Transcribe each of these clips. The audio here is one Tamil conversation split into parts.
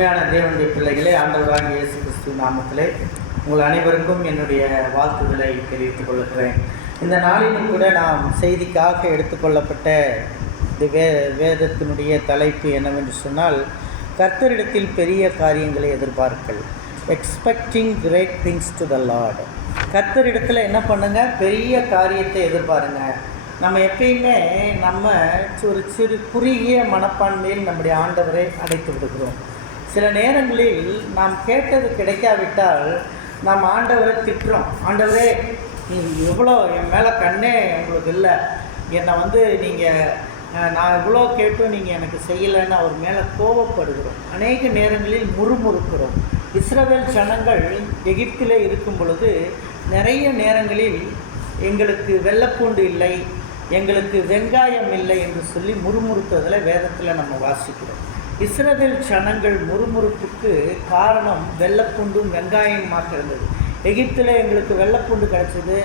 தேவனுடைய பிள்ளைகளே, ஆண்டவராகிய இயேசு கிறிஸ்து நாமத்திலே உங்கள் அனைவருக்கும் என்னுடைய வாழ்த்துக்களை தெரிவித்துக் கொள்கிறேன். இந்த நாளிலும் கூட நாம் செய்திக்காக எடுத்துக்கொள்ளப்பட்ட இந்த வேதத்தினுடைய தலைப்பு என்னவென்று சொன்னால், கர்த்தரிடத்தில் பெரிய காரியங்களை எதிர்பார்க்கல். Expecting great things to the Lord. கர்த்தரிடத்தில் என்ன பண்ணுங்க, பெரிய காரியத்தை எதிர்பாருங்க. நம்ம எப்பயுமே ஒரு சிறு குறுகிய மனப்பான்மையில் நம்முடைய ஆண்டவரை அடைத்து விடுகிறோம். சில நேரங்களில் நாம் கேட்டது கிடைக்காவிட்டால் நாம் ஆண்டவரை திட்டுறோம். ஆண்டவரே, நீங்கள் இவ்வளோ என் மேலே கண்ணே உங்களுக்கு இல்லை, என்னை நான் இவ்வளோ கேட்டும் நீங்கள் எனக்கு செய்யலைன்னு அவர் மேலே கோபப்படுகிறோம். அநேக நேரங்களில் முறுமுறுக்கிறோம். இஸ்ரவேல் ஜனங்கள் எகிப்தில் இருக்கும் பொழுது நிறைய நேரங்களில் எங்களுக்கு வெள்ளைப்பூண்டு இல்லை, எங்களுக்கு வெங்காயம் இல்லை என்று சொல்லி முறுமுறுத்ததில் வேதத்தில் நம்ம வாசிக்கிறோம். இஸ்ரவேல் ஜனங்கள் முறுமுறுப்புக்கு காரணம் வெள்ளைப்பூண்டும் வெங்காயமாக இருந்தது. எகிப்தில் எங்களுக்கு வெள்ளைப்பூண்டு கிடச்சிது,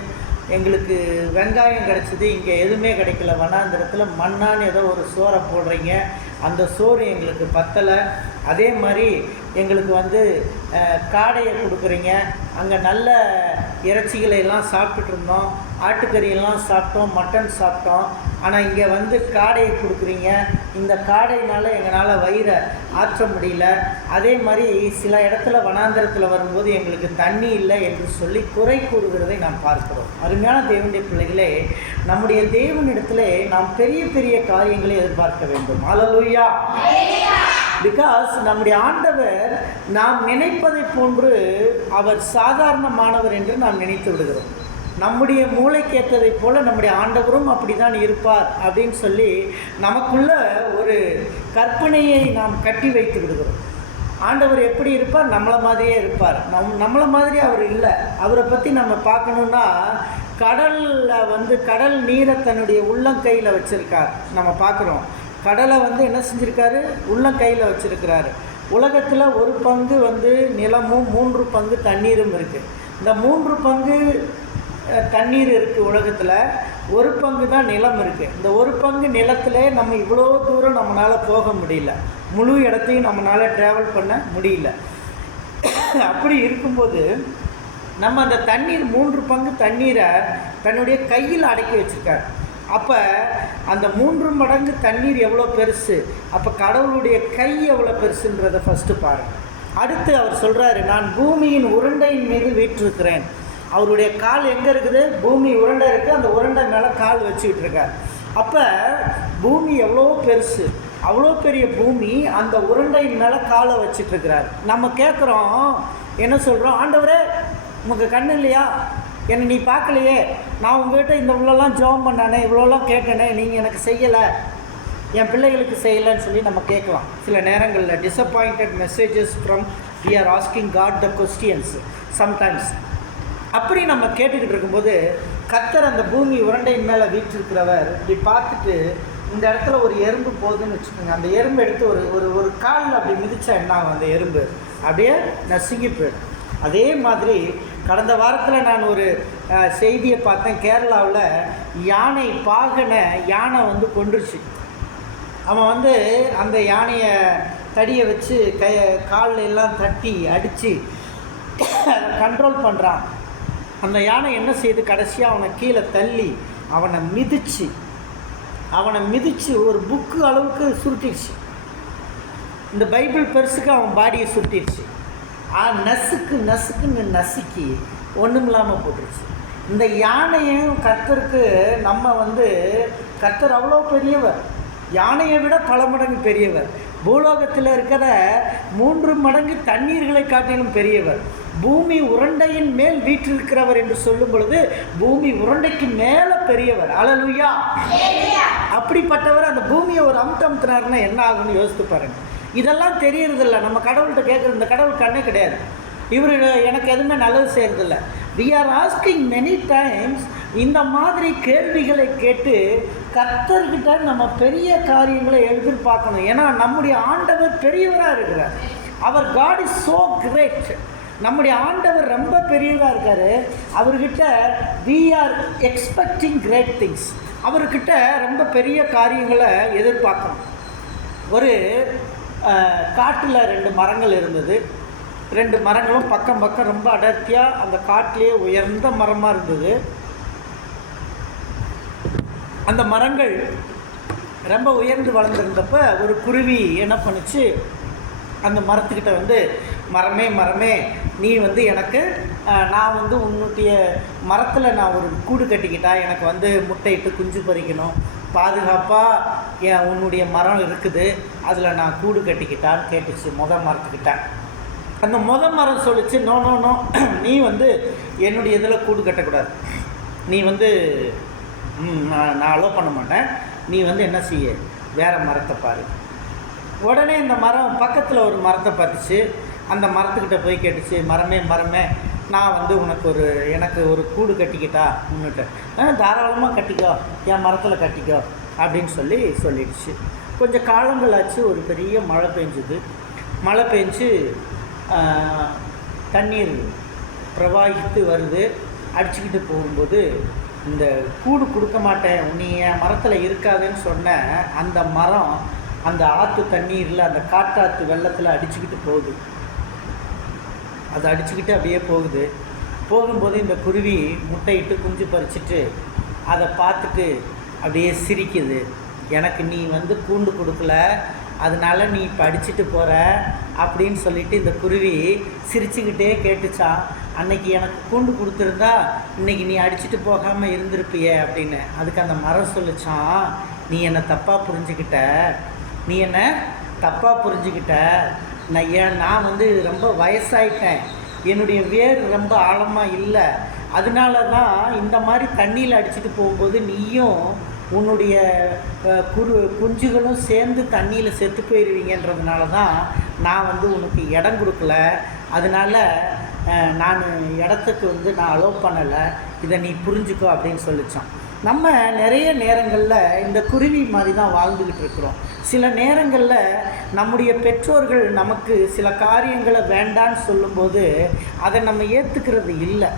எங்களுக்கு வெங்காயம் கிடச்சிது, இங்கே எதுவுமே கிடைக்கல. வனாந்திரத்தில் மண்ணான்னு ஏதோ ஒரு சோறை போடுறீங்க, அந்த சோறு எங்களுக்கு பத்தலை. அதே மாதிரி எங்களுக்கு காடையை கொடுக்குறீங்க, அங்கே நல்ல இறைச்சிகளை எல்லாம் சாப்பிட்டுட்டு இருந்தோம், ஆட்டுக்கறியெல்லாம் சாப்பிட்டோம், மட்டன் சாப்பிட்டோம். ஆனால் இங்கே காடையை கொடுக்குறீங்க, இந்த காடையினால் எங்களால் வயிறை ஆற்ற முடியல. அதே மாதிரி சில இடத்துல வனாந்திரத்தில் வரும்போது எங்களுக்கு தண்ணி இல்லை என்று சொல்லி குறை கூறுகிறதை நாம் பார்க்கிறோம். அருமையான தேவனுடைய பிள்ளைகளே, நம்முடைய தேவனிடத்திலே நாம் பெரிய பெரிய காரியங்களை எதிர்பார்க்க வேண்டும். அல்லேலூயா. பிகாஸ் நம்முடைய ஆண்டவர் நாம் நினைப்பதை போன்று அவர் சாதாரணமானவர் என்று நாம் நினைத்து விடுகிறோம். நம்முடைய மூளைக்கேற்றதை போல நம்முடைய ஆண்டவரும் அப்படி தான் இருப்பார் அப்படின்னு சொல்லி நமக்குள்ள ஒரு கற்பனையை நாம் கட்டி வைத்து விடுகிறோம். ஆண்டவர் எப்படி இருப்பார்? நம்மளை மாதிரியே இருப்பார். நம்மளை மாதிரி அவர் இல்லை. அவரை பற்றி நம்ம பார்க்கணுன்னா கடல் நீரை தன்னுடைய உள்ளங்கையில் வச்சுருக்கார். நம்ம பார்க்குறோம், கடலை என்ன செஞ்சுருக்காரு, உள்ளங்கையில் வச்சுருக்கிறாரு. உலகத்தில் ஒரு பங்கு நிலமும் 3 பங்கு தண்ணீரும் இருக்குது. இந்த 3 பங்கு தண்ணீர் இருக்குது உலகத்தில், 1 பங்கு தான் நிலம் இருக்குது. இந்த 1 பங்கு நிலத்தில் நம்ம இவ்வளோ தூரம் நம்மளால் போக முடியல, முழு இடத்தையும் நம்மளால் ட்ராவல் பண்ண முடியல. அப்படி இருக்கும்போது நம்ம அந்த தண்ணீர் 3 பங்கு தண்ணீரை தன்னுடைய கையில் அடக்கி வச்சுருக்கார். அப்போ அந்த 3 மடங்கு தண்ணீர் எவ்வளோ பெருசு, அப்போ கடவுளுடைய கை எவ்வளோ பெருசுன்றதை ஃபஸ்ட்டு பாருங்கள். அடுத்து அவர் சொல்கிறாரு, நான் பூமியின் உருண்டையின் மீது வீற்றிருக்கிறேன். அவருடைய கால் எங்கே இருக்குது? பூமி உருண்டை இருக்குது, அந்த உருண்டை மேலே கால் வச்சுக்கிட்டு இருக்கார். அப்போ பூமி எவ்வளோ பெருசு, அவ்வளோ பெரிய பூமி அந்த உருண்டையின் மேலே காலை வச்சிட்ருக்கிறார். நம்ம கேட்குறோம், என்ன சொல்கிறோம்? ஆண்டவரே, உங்களுக்கு கண்ணு இல்லையா? என்னை நீ பார்க்கலையே, நான் உங்கள்கிட்ட இந்த இவ்வளோலாம் ஜெபம் பண்ணானே, இவ்வளோலாம் கேட்டேனே, நீங்கள் எனக்கு செய்யலை, என் பிள்ளைகளுக்கு செய்யலைன்னு சொல்லி நம்ம கேட்கலாம். சில நேரங்களில் disappointed messages from we are asking God the questions sometimes. அப்படி நம்ம கேட்டுக்கிட்டு இருக்கும்போது கர்த்தர் அந்த பூமி உருண்டையின் மேலே வீற்றிருக்கிறவர் இப்படி பார்த்துட்டு, இந்த இடத்துல ஒரு எறும்பு போகுதுன்னு வச்சுக்கோங்க, அந்த எறும்பு எடுத்து ஒரு காலில் அப்படி மிதித்தா என்ன ஆகும்? அந்த எறும்பு அப்படியே நசுங்கி போயிடும். அதே மாதிரி கடந்த வாரத்தில் நான் ஒரு செய்தியை பார்த்தேன். கேரளாவில் யானை கொன்றுச்சு. அவன் அந்த யானையை தடியை வச்சு காலில் எல்லாம் தட்டி அடித்து கண்ட்ரோல் பண்ணுறான். அந்த யானை என்ன செய்யுது? கடைசியாக அவனை கீழே தள்ளி அவனை மிதித்து ஒரு புக்கு அளவுக்கு சுருட்டிடுச்சு. இந்த பைபிள் பெருசுக்கு அவன் பாடியை சுருட்டிடுச்சு. நசுக்குன்னு நசுக்கி ஒன்றும் இல்லாமல் போட்டுருச்சு. இந்த யானையும் கர்த்தருக்கு கர்த்தர் அவ்வளோ பெரியவர், யானையை விட பல மடங்கு பெரியவர், பூலோகத்தில் இருக்கிற 3 மடங்கு தண்ணீர்களை காட்டிலும் பெரியவர், பூமி உருண்டையின் மேல் வீற்றிருக்கிறவர் என்று சொல்லும் பொழுது பூமி உருண்டைக்கு மேலே பெரியவர். அல்லேலூயா. அப்படிப்பட்டவர் அந்த பூமியை ஒரு அமுத்தினாருன்னா என்ன ஆகும்னு யோசித்து பாருங்கள். இதெல்லாம் தெரியறதில்ல. நம்ம கடவுள்கிட்ட கேட்குற இந்த கடவுள் கண்ணே கிடையாது, இவர் எனக்கு எதுவுமே நல்லது செய்கிறதில்ல. We are asking many times. இந்த மாதிரி கேள்விகளை கேட்டு கர்த்தர்கிட்ட நம்ம பெரிய காரியங்களை எதிர்பார்க்கணும். ஏன்னா நம்முடைய ஆண்டவர் பெரியவராக இருக்கிறார். அவர் காட் இஸ் ஸோ கிரேட். நம்முடைய ஆண்டவர் ரொம்ப பெரியவராக இருக்கார். அவர்கிட்ட we are expecting great things. அவர்கிட்ட ரொம்ப பெரிய காரியங்களை எதிர்பார்க்கணும். ஒரு காட்டில் 2 மரங்கள் இருந்தது. 2 மரங்களும் பக்கம் பக்கம் ரொம்ப அடர்த்தியாக அந்த காட்டிலேயே உயர்ந்த மரமாக இருந்தது. அந்த மரங்கள் ரொம்ப உயர்ந்து வளர்ந்துருந்தப்ப ஒரு குருவி என்ன பண்ணுச்சு, அந்த மரத்துக்கிட்ட வந்து, மரமே மரமே நீ வந்து எனக்கு, நான் வந்து உன்னுடைய மரத்தில் நான் ஒரு கூடு கட்டிக்கிட்டா எனக்கு வந்து முட்டையிட்டு குஞ்சு பறிக்கணும், பாதுகாப்பாக உன்னுடைய மரம் இருக்குது, அதில் நான் கூடு கட்டிக்கிட்டான்னு கேட்டுச்சு மரத்துக்கிட்ட. அந்த மரம் சொல்லிச்சு, நோ நோ நோ, நீ வந்து என்னுடைய இதில் கூடு கட்டக்கூடாது, நீ வந்து நான் அலோவ் பண்ண மாட்டேன், நீ வந்து என்ன செய்ய, வேறு மரத்தை பாரு. உடனே இந்த மரம் பக்கத்தில் ஒரு மரத்தை பார்த்துச்சு. அந்த மரத்துக்கிட்ட போய் கேட்டுச்சு, மரமே மரமே நான் வந்து எனக்கு ஒரு கூடு கட்டிக்கிட்டா உன்னிட்ட, தாராளமாக கட்டிக்கோ, என் மரத்தில் கட்டிக்கோ அப்படின்னு சொல்லிடுச்சு. கொஞ்சம் காலங்களாச்சு. ஒரு பெரிய மழை பெஞ்சுது. மழை பெஞ்சு தண்ணீர் பிரவாகித்து வருது. அடிச்சுக்கிட்டு போகும்போது இந்த கூடு கொடுக்க மாட்டேன், நீ என் மரத்தில் இருக்காதுன்னு சொன்ன அந்த மரம் அந்த ஆற்று தண்ணீரில், அந்த காட்டாற்று வெள்ளத்தில் அடிச்சுக்கிட்டு போகுது. அது அடிச்சுக்கிட்டு அப்படியே போகும்போது இந்த குருவி முட்டையிட்டு குஞ்சு பறிச்சுட்டு அதை பார்த்துட்டு அப்படியே சிரிக்குது. எனக்கு நீ வந்து கூண்டு கொடுக்கல, அதனால நீ இப்போ அடிச்சுட்டு போகிற அப்படின்னு சொல்லிட்டு இந்த குருவி சிரிச்சுக்கிட்டே கேட்டுச்சான், அன்னைக்கு எனக்கு கூண்டு கொடுத்துருந்தா இன்றைக்கி நீ அடிச்சுட்டு போகாமல் இருந்திருப்பியே அப்படின்னு. அதுக்கு அந்த மரம் சொல்லிச்சான், நீ என்னை தப்பாக புரிஞ்சுக்கிட்ட, நான் வந்து ரொம்ப வயசாயிட்டேன், என்னுடைய வேர் ரொம்ப ஆழமாக இல்லை, அதனால தான் இந்த மாதிரி தண்ணியில் அடிச்சுட்டு போகும்போது நீயும் உன்னுடைய குஞ்சுகளும் சேர்ந்து தண்ணியில் செத்து போயிடுவீங்கன்றதுனால தான் நான் வந்து உனக்கு இடம் கொடுக்கல, அதனால் நான் இடத்துக்கு வந்து நான் அலோவ் பண்ணலை, இதை நீ புரிஞ்சுக்கோ அப்படின்னு சொல்லித்தான். நம்ம நிறைய நேரங்களில் இந்த குருவி மாதிரி தான் வாழ்ந்துக்கிட்டு இருக்கிறோம். சில நேரங்களில் நம்முடைய பெற்றோர்கள் நமக்கு சில காரியங்களை வேண்டான்னு சொல்லும்போது அதை நம்ம ஏற்றுக்கிறது இல்லை.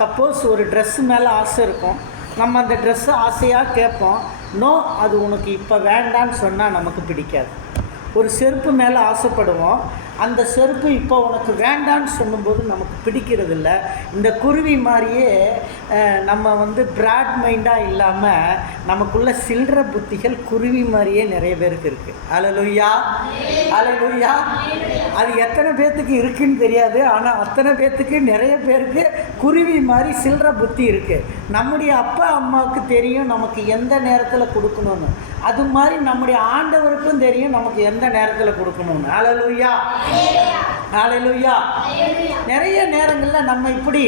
சப்போஸ் ஒரு ட்ரெஸ்ஸு மேலே ஆசை இருக்கும், நம்ம அந்த ட்ரெஸ்ஸை ஆசையாக கேட்போம், நோ அது உனக்கு இப்போ வேண்டான்னு சொன்னால் நமக்கு பிடிக்காது. ஒரு செருப்பு மேலே ஆசைப்படுவோம், அந்த செருப்பு இப்போ உனக்கு வேண்டான்னு சொல்லும்போது நமக்கு பிடிக்கிறது இல்லை. இந்த குருவி மாதிரியே நம்ம வந்து பிராட் மைண்டாக இல்லாமல் நமக்குள்ள சில்லற புத்திகள் குருவி மாதிரியே நிறைய பேருக்கு இருக்குது. அல்லேலூயா, அல்லேலூயா. அது எத்தனை பேர்த்துக்கு இருக்குன்னு தெரியாது, ஆனால் அத்தனை பேர்த்துக்கு நிறைய பேருக்கு குருவி மாதிரி சில்லற புத்தி இருக்குது. நம்முடைய அப்பா அம்மாவுக்கு தெரியும் நமக்கு எந்த நேரத்தில் கொடுக்கணும்னு, அது மாதிரி நம்முடைய ஆண்டவருக்கும் தெரியும் நமக்கு எந்த நேரத்தில் கொடுக்கணும்னு. அல்லேலூயா, அல்லேலூயா. நிறைய நேரங்களில் நம்ம இப்படி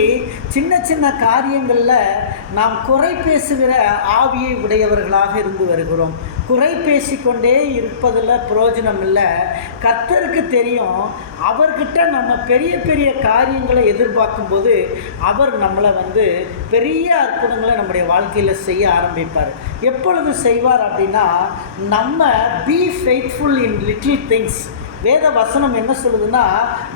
சின்ன சின்ன காரியங்களில் நாம் குறை பேசுகிற ஆவியை உடையவர்களாக இருந்து வருகிறோம். குறை பேசிக்கொண்டே இருப்பதில் பிரயோஜனம் இல்லை. கர்த்தருக்கு தெரியும், அவர்கிட்ட நம்ம பெரிய பெரிய காரியங்களை எதிர்பார்க்கும்போது அவர் நம்மளை வந்து பெரிய அற்புதங்களை நம்முடைய வாழ்க்கையில் செய்ய ஆரம்பிப்பார். எப்பொழுது செய்வார் அப்படின்னா, நம்ம B faithful in little things. வேத வசனம் என்ன சொல்லுதுன்னா,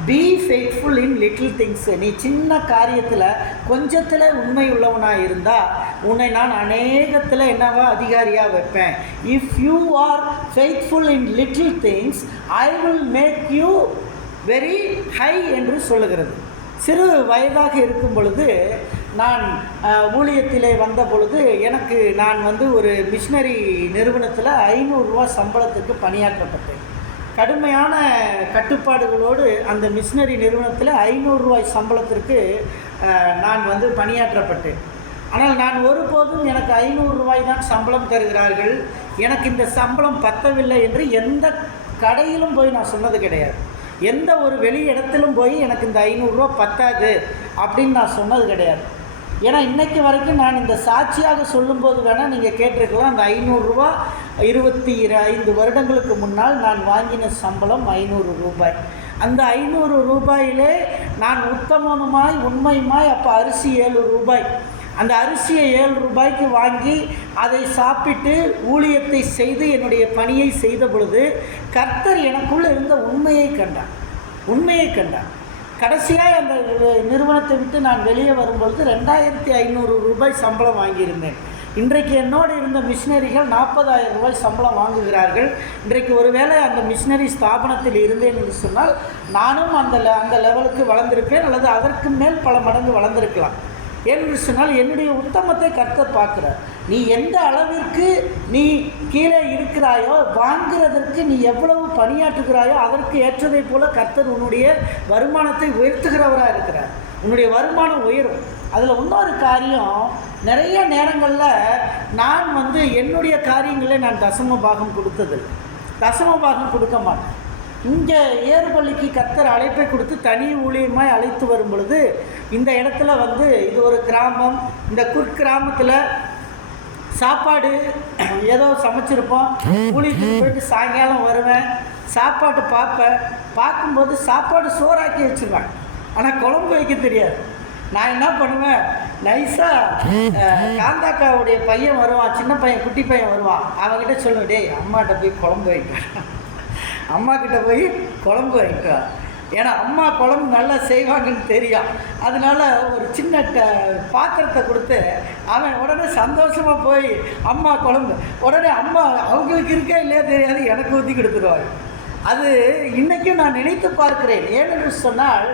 B faithful in little things. நீ சின்ன காரியத்தில் கொஞ்சத்தில் உண்மை உள்ளவனாக இருந்தால் உன்னை நான் அநேகத்தில் என்னவா அதிகாரியாக வைப்பேன். If you are faithful in little things I will make you very high என்று சொல்லுகிறது. சிறு வயதாக இருக்கும் பொழுது நான் ஊழியத்திலே வந்த பொழுது நான் வந்து ஒரு மிஷினரி நிறுவனத்தில் 500 ரூபா சம்பளத்துக்கு பணியாற்றப்பட்டேன். கடுமையான கட்டுப்பாடுகளோடு அந்த மிஷினரி நிறுவனத்தில் 500 ரூபாய் சம்பளத்திற்கு நான் வந்து பணியாற்றப்பட்டேன். ஆனால் நான் ஒருபோதும் எனக்கு 500 ரூபாய் தான் சம்பளம் தருகிறார்கள், எனக்கு இந்த சம்பளம் பத்தவில்லை என்று எந்த கடையிலும் போய் நான் சொன்னது கிடையாது. எந்த ஒரு வெளி இடத்திலும் போய் எனக்கு இந்த 500 ரூபா பத்தாது அப்படின்னு நான் சொன்னது கிடையாது. ஏன்னா இன்றைக்கு வரைக்கும் நான் இந்த சாட்சியாக சொல்லும்போது வேணால் நீங்கள் கேட்டிருக்கலாம், அந்த 500 ரூபா 25 வருடங்களுக்கு முன்னால் நான் வாங்கின சம்பளம் 500 ரூபாய். அந்த 500 ரூபாயிலே நான் உத்தமமாய் உண்மையுமாய், அப்போ அரிசி 7 ரூபாய், அந்த அரிசியை 7 ரூபாய்க்கு வாங்கி அதை சாப்பிட்டு ஊழியத்தை செய்து என்னுடைய பணியை செய்த பொழுது கர்த்தர் எனக்குள்ளே இருந்த உண்மையை கண்டார். கடைசியாக அந்த நிறுவனத்தை விட்டு நான் வெளியே வரும்பொழுது 2500 ரூபாய் சம்பளம் வாங்கியிருந்தேன். இன்றைக்கு என்னோடு இருந்த மிஷினரிகள் 40,000 ரூபாய் சம்பளம் வாங்குகிறார்கள். இன்றைக்கு ஒருவேளை அந்த மிஷினரி ஸ்தாபனத்தில் இருந்தேன் என்று சொன்னால் நானும் அந்த லெவலுக்கு வளர்ந்திருப்பேன், அல்லது அதற்கு மேல் பல மடங்கு வளர்ந்திருக்கலாம். என்று சொன்னால் என்னுடைய உத்தமத்தை கர்த்தர் பார்க்கிறார். நீ எந்த அளவிற்கு நீ கீழே இருக்கிறாயோ, வாங்குறதற்கு நீ எவ்வளவு பணியாற்றுகிறாயோ அதற்கு ஏற்றதை போல கர்த்தர் உன்னுடைய வருமானத்தை உயர்த்துகிறவராக இருக்கிறார். உன்னுடைய வருமானம் உயரும். அதில் இன்னொரு காரியம், நிறைய நேரங்களில் நான் என்னுடைய காரியங்களில் நான் தசம பாகம் கொடுக்க மாட்டேன். இங்கே ஏறுபள்ளிக்கு கர்த்தர் அழைப்பை கொடுத்து தனி ஊழியமாய் அழைத்து வரும் பொழுது இந்த இடத்துல இது ஒரு கிராமம். இந்த குக்கிராமத்தில் சாப்பாடு ஏதோ சமைச்சிருப்போம். ஊழியத்துக்கு போயிட்டு சாயங்காலம் வருவேன், சாப்பாட்டு பார்க்கும்போது சாப்பாடு சோறாக்கி வச்சுருவேன், ஆனால் குழம்பு வைக்க தெரியாது. நான் என்ன பண்ணுவேன், நைஸாக காந்தாக்காவுடைய பையன் வருவான், சின்ன பையன், குட்டி பையன் வருவான், அவன்கிட்ட சொல்லுவேன், டேய் அம்மாட்ட போய் குழம்பு வைக்க, அம்மா கிட்ட போய் குழம்பு வைக்க. ஏன்னா அம்மா குழம்பு நல்லா செய்வாங்கன்னு தெரியும். அதனால ஒரு சின்ன பாத்திரத்தை கொடுத்து அவன் உடனே சந்தோஷமாக போய் அம்மா குழம்பு, உடனே அம்மா அவங்களுக்கு இருக்கா இல்லையா தெரியாது, எனக்கு ஊற்றி கொடுத்துருவாங்க. அது இன்றைக்கும் நான் நினைத்து பார்க்கிறேன். ஏனென்று சொன்னால்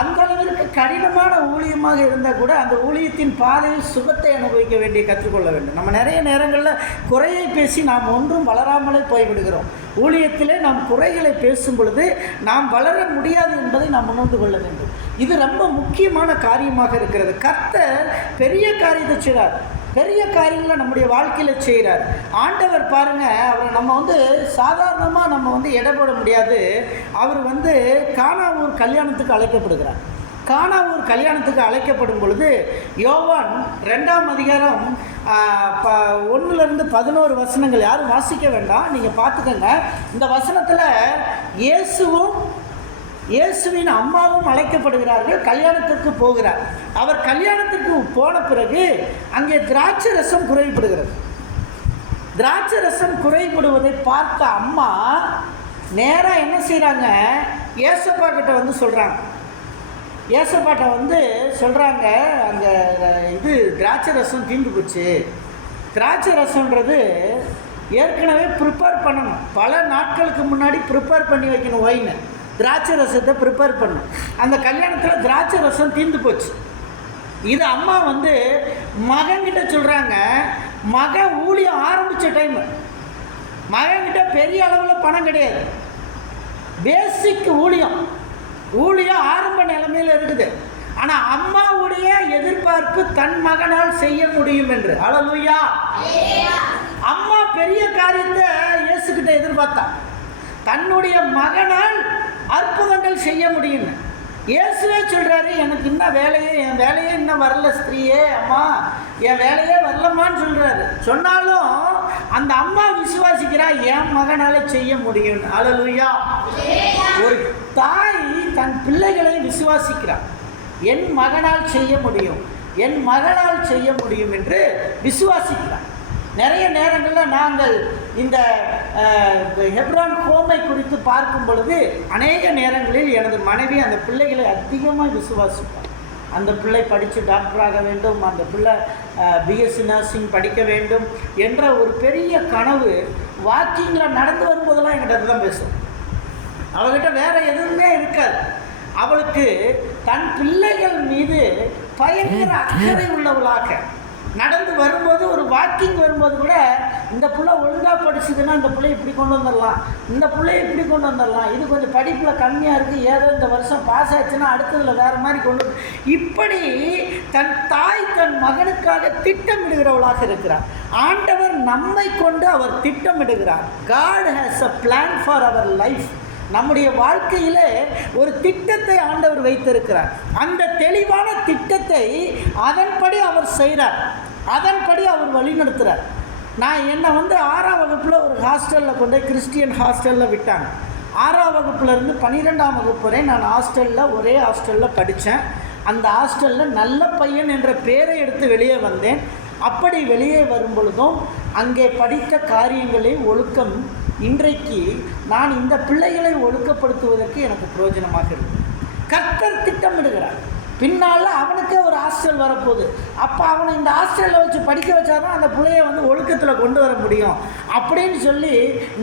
அந்த அளவிற்கு கடினமான ஊழியமாக இருந்தால் கூட அந்த ஊழியத்தின் பாதையில் சுகத்தை அனுபவிக்க வேண்டிய கற்றுக்கொள்ள வேண்டும். நம்ம நிறைய நேரங்களில் குறையை பேசி நாம் ஒன்றும் வளராமலே போய்விடுகிறோம். ஊழியத்திலே நாம் குறைகளை பேசும் பொழுது நாம் வளர முடியாது என்பதை நாம் உணர்ந்து கொள்ள வேண்டும். இது ரொம்ப முக்கியமான காரியமாக இருக்கிறது. கர்த்தர் பெரிய காரியத்தை செய்கிறார், பெரிய காரியங்களை நம்முடைய வாழ்க்கையில் செய்கிறார். ஆண்டவர் பாருங்கள், அவரை நம்ம சாதாரணமாக நம்ம எடை முடியாது. அவர் கானாவூர் கல்யாணத்துக்கு அழைக்கப்படுகிறார். கானாவூர் கல்யாணத்துக்கு அழைக்கப்படும் பொழுது யோவான் 2ஆம் அதிகாரம் 1-11 வசனங்கள், யாரும் வாசிக்க வேண்டாம், நீங்கள் பார்த்துக்கங்க. இந்த வசனத்தில் இயேசுவின் அம்மாவும் அழைக்கப்படுகிறார்கள், கல்யாணத்திற்கு போகிறார். அவர் கல்யாணத்திற்கு போன பிறகு அங்கே திராட்சை ரசம் குறைபடுகிறது. திராட்சை ரசம் குறைபடுவதை பார்த்த அம்மா நேராக என்ன செய்கிறாங்க, ஏசப்பா கிட்ட சொல்கிறாங்க. ஏசப்பாட்ட சொல்கிறாங்க, அங்கே திராட்சை ரசம் தீர்ந்து போச்சு. திராட்சை ரசம்ன்றது ஏற்கனவே ப்ரிப்பேர் பண்ணணும், பல நாட்களுக்கு முன்னாடி ப்ரிப்பேர் பண்ணி வைக்கணும். ஒயின்னு திராட்சை ரசத்தை ப்ரிப்பேர் பண்ணும். அந்த கல்யாணத்தில் திராட்சை ரசம் தீர்ந்து போச்சு. இது அம்மா மகன்கிட்ட சொல்கிறாங்க. மகன் ஊழியம் ஆரம்பித்த டைமு, மகன்கிட்ட பெரிய அளவில் பணம் கிடையாது, பேசிக் ஊழியம் ஆரம்ப நிலைமையில் இருக்குது. ஆனால் அம்மாவுடைய எதிர்பார்ப்பு தன் மகனால் செய்ய முடியும் என்று. அல்லேலூயா. அம்மா பெரிய காரியத்தை இயேசுகிட்ட எதிர்பார்த்தா, தன்னுடைய மகனால் அற்புதங்கள் செய்ய முடியும். இயேசுவே சொல்கிறாரு, எனக்கு இன்னும் என் வேலையே இன்னும் வரல ஸ்திரீயே, அம்மா என் வேலையே வரலம்மான்னு சொல்கிறாரு. சொன்னாலும் அந்த அம்மா விசுவாசிக்கிறா, என் மகனால் செய்ய முடியும். அல்லேலூயா. ஒரு தாய் தன் பிள்ளைகளை விசுவாசிக்கிறார். என் மகனால் செய்ய முடியும், என் மகளால் செய்ய முடியும் என்று விசுவாசிக்கிறார். நிறைய நேரங்களில் நாங்கள் இந்த ஹெப்ரான் ஹோமை குறித்து பார்க்கும் பொழுது அநேக நேரங்களில் எனது மனைவி அந்த பிள்ளைகளை அதிகமாக விசுவாசிப்பார். அந்த பிள்ளை படித்து டாக்டராக வேண்டும், அந்த பிள்ளை பிஎஸ்சி நர்சிங் படிக்க வேண்டும் என்ற ஒரு பெரிய கனவு வாக்கிங்கில் நடந்து வரும்போதெல்லாம் என்கிட்ட தான் பேசும். அவகிட்ட வேறு எதுவுமே இருக்காது. அவளுக்கு தன் பிள்ளைகள் மீது பயங்கர அக்கறை உள்ளவளாக நடந்து வரும்போது, ஒரு வாக்கிங் வரும்போது கூட இந்த பிள்ளை ஒழுங்காக படிச்சுதுன்னா இந்த பிள்ளை இப்படி கொண்டு வந்துடலாம், இந்த பிள்ளையை இப்படி கொண்டு வந்துடலாம், இது கொஞ்சம் படிப்பில் கம்மியாக இருக்குது, ஏதோ இந்த வருஷம் பாஸ் ஆச்சுன்னா அடுத்ததில் வேறு மாதிரி கொண்டு இப்படி தன் தாய் தன் மகனுக்காக திட்டமிடுகிறவளாக இருக்கிறார். ஆண்டவர் நம்மை கொண்டு அவர் திட்டமிடுகிறார். God has a plan for our life. நம்முடைய வாழ்க்கையில் ஒரு திட்டத்தை ஆண்டவர் வைத்திருக்கிறார். அந்த தெளிவான திட்டத்தை அதன்படி அவர் செய்கிறார், அதன்படி அவர் வழிநடத்துகிறார். நான் என்னை 6ஆம் வகுப்பில் ஒரு ஹாஸ்டலில் கொண்டு கிறிஸ்டியன் ஹாஸ்டலில் விட்டாங்க. 6ஆம் வகுப்புலேருந்து 12ஆம் வகுப்பு வரை நான் ஒரே ஹாஸ்டலில் படித்தேன். அந்த ஹாஸ்டலில் நல்ல பையன் என்ற பேரை எடுத்து வெளியே வந்தேன். அப்படி வெளியே வரும் பொழுதும் அங்கே படித்த காரியங்களில் ஒழுக்கம் இன்றைக்கு நான் இந்த பிள்ளைகளை ஒழுக்கப்படுத்துவதற்கு எனக்கு பிரயோஜனமாக இருக்குது. கர்த்தர் திட்டமிடுகிறார். பின்னால் அவனுக்கே ஒரு ஹாஸ்டல் வரப்போகுது. அப்போ அவனை இந்த ஹாஸ்டலில் வச்சு படிக்க வச்சாதான் அந்த பிள்ளைய வந்து ஒழுக்கத்தில் கொண்டு வர முடியும் அப்படின்னு சொல்லி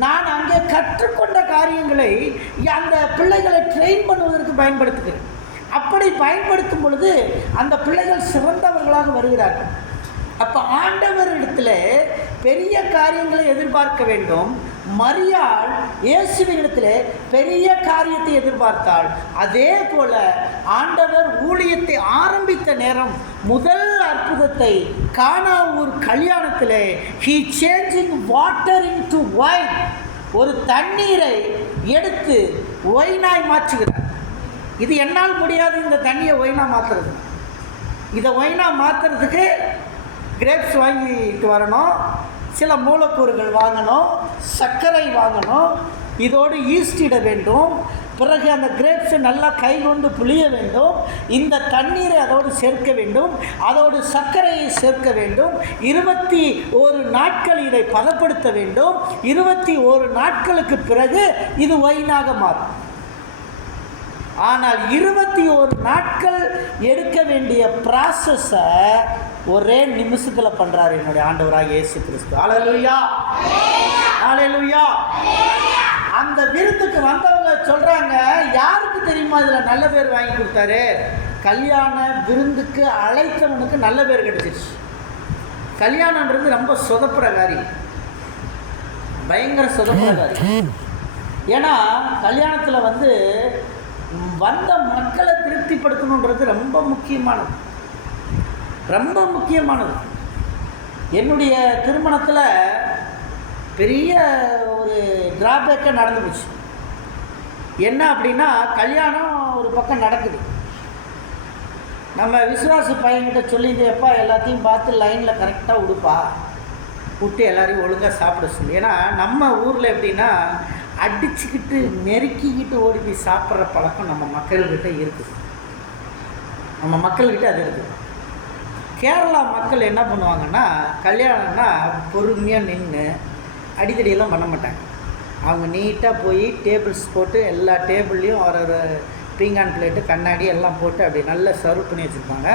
நான் அங்கே கற்றுக்கொண்ட காரியங்களை அந்த பிள்ளைகளை ட்ரெயின் பண்ணுவதற்கு பயன்படுத்துகிறேன். அப்படி பயன்படுத்தும் பொழுது அந்த பிள்ளைகள் சிறந்தவர்களாக வருகிறார்கள். அப்போ ஆண்டவரிடத்துல பெரிய காரியங்களை எதிர்பார்க்க வேண்டும். மரியாள் இயேசுவினிடத்தில் பெரிய காரியத்தை எதிர்பார்த்தாள். அதே போல ஆண்டவர் ஊழியத்தை ஆரம்பித்த நேரம் முதல் அற்புதத்தை கானா ஊர் கல்யாணத்தில் he changing water into wine, ஒரு தண்ணீரை எடுத்து ஒயினாய் மாற்றுகிறார். இது என்னால் முடியாது இந்த தண்ணியை ஒயினா மாற்றுறது. இதை ஒயினா மாற்றுறதுக்கு கிரேப்ஸ் வாங்கிட்டு வரணும், சில மூலக்கூறுகள் வாங்கணும், சர்க்கரை வாங்கணும், இதோடு ஈஸ்ட் இட வேண்டும், பிறகு அந்த கிரேப்ஸை நல்லா கை கொண்டு புளிய வேண்டும், இந்த தண்ணீரை அதோடு சேர்க்க வேண்டும், அதோடு சர்க்கரையை சேர்க்க வேண்டும், 21 நாட்கள் இதை பதப்படுத்த வேண்டும், 21 நாட்களுக்கு பிறகு இது ஒயினாக மாறும். ஆனால் 21 நாட்கள் எடுக்க வேண்டிய ப்ராசஸை ஒரே நிமிஷத்தில் பண்ணுறாரு என்னுடைய ஆண்டவராக இயேசு கிறிஸ்து. ஹல்லேலூயா, ஹல்லேலூயா. அந்த விருந்துக்கு வந்தவங்க சொல்கிறாங்க, யாருக்கு தெரியுமா இதில் நல்ல பேர் வாங்கி கொடுத்தாரு? கல்யாண விருந்துக்கு அழைத்தவனுக்கு நல்ல பேர் கிடைச்சிருச்சு. கல்யாணன்றது ரொம்ப சொதப்புற காரியம், பயங்கர சொதப்புற காரியம். ஏன்னா கல்யாணத்தில் வந்து வந்த மக்களை திருப்திப்படுத்தணுன்றது ரொம்ப முக்கியமானது, ரொம்ப முக்கியமானது. என்னுடைய திருமணத்தில் பெரிய ஒரு டிராபேக்காக நடந்து போச்சு. என்ன அப்படின்னா, கல்யாணம் ஒரு பக்கம் நடக்குது, நம்ம விசுவாச பையன்கிட்ட சொல்லிது, எப்பா எல்லாத்தையும் பார்த்து லைனில் கரெக்டாக விடுப்பா, விட்டு எல்லாரையும் ஒழுங்காக சாப்பிட சொல்லி. ஏன்னா நம்ம ஊரில் எப்படின்னா அடிச்சுக்கிட்டு நெருக்கிக்கிட்டு ஓடி போய் சாப்பிட்ற பழக்கம் நம்ம மக்கள்கிட்ட இருக்குது, நம்ம மக்கள்கிட்ட அது இருக்குது. கேரளா மக்கள் என்ன பண்ணுவாங்கன்னா, கல்யாணம்னா பொறுமையாக நின்று அடித்தடியெல்லாம் பண்ண மாட்டாங்க. அவங்க நீட்டாக போய் டேபிள்ஸ் போட்டு எல்லா டேபிள்லேயும் ஒரு பீங்கான் பிளேட்டு கண்ணாடி எல்லாம் போட்டு அப்படி நல்லா சர்வ் பண்ணி வச்சுருப்பாங்க.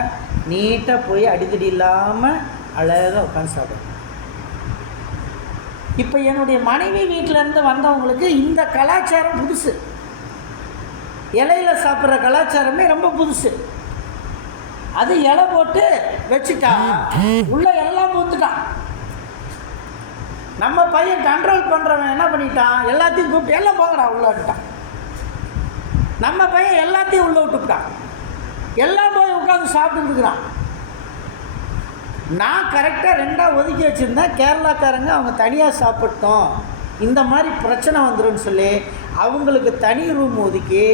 நீட்டாக போய் அடித்தடி இல்லாமல் அழகாக உட்காந்து சாப்பிடுவாங்க. இப்போ என்னுடைய மனைவி வீட்டிலேருந்து வந்தவங்களுக்கு இந்த கலாச்சாரம் புதுசு, இலையில் சாப்பிட்ற கலாச்சாரமே ரொம்ப புதுசு. அது இலை போட்டு வச்சுட்டா உள்ள எல்லாம் ஊற்றுட்டான். நம்ம பையன் கண்ட்ரோல் பண்ணுறவன் என்ன பண்ணிட்டான், எல்லாத்தையும் கூப்பிட்டு எல்லாம் போங்கடா உள்ள விட்டுட்டான். நம்ம பையன் எல்லாத்தையும் உள்ளே விட்டுவிட்டான், எல்லாம் போய் உட்காந்து சாப்பிட்டுருக்குறான். நான் கரெக்டாக 2ஆக ஒதுக்கி வச்சுருந்தேன். கேரளாக்காரங்க அவங்க தனியாக சாப்பிட்டோம், இந்த மாதிரி பிரச்சனை வந்துடும் சொல்லி அவங்களுக்கு தனி ரூம் ஒதுக்கி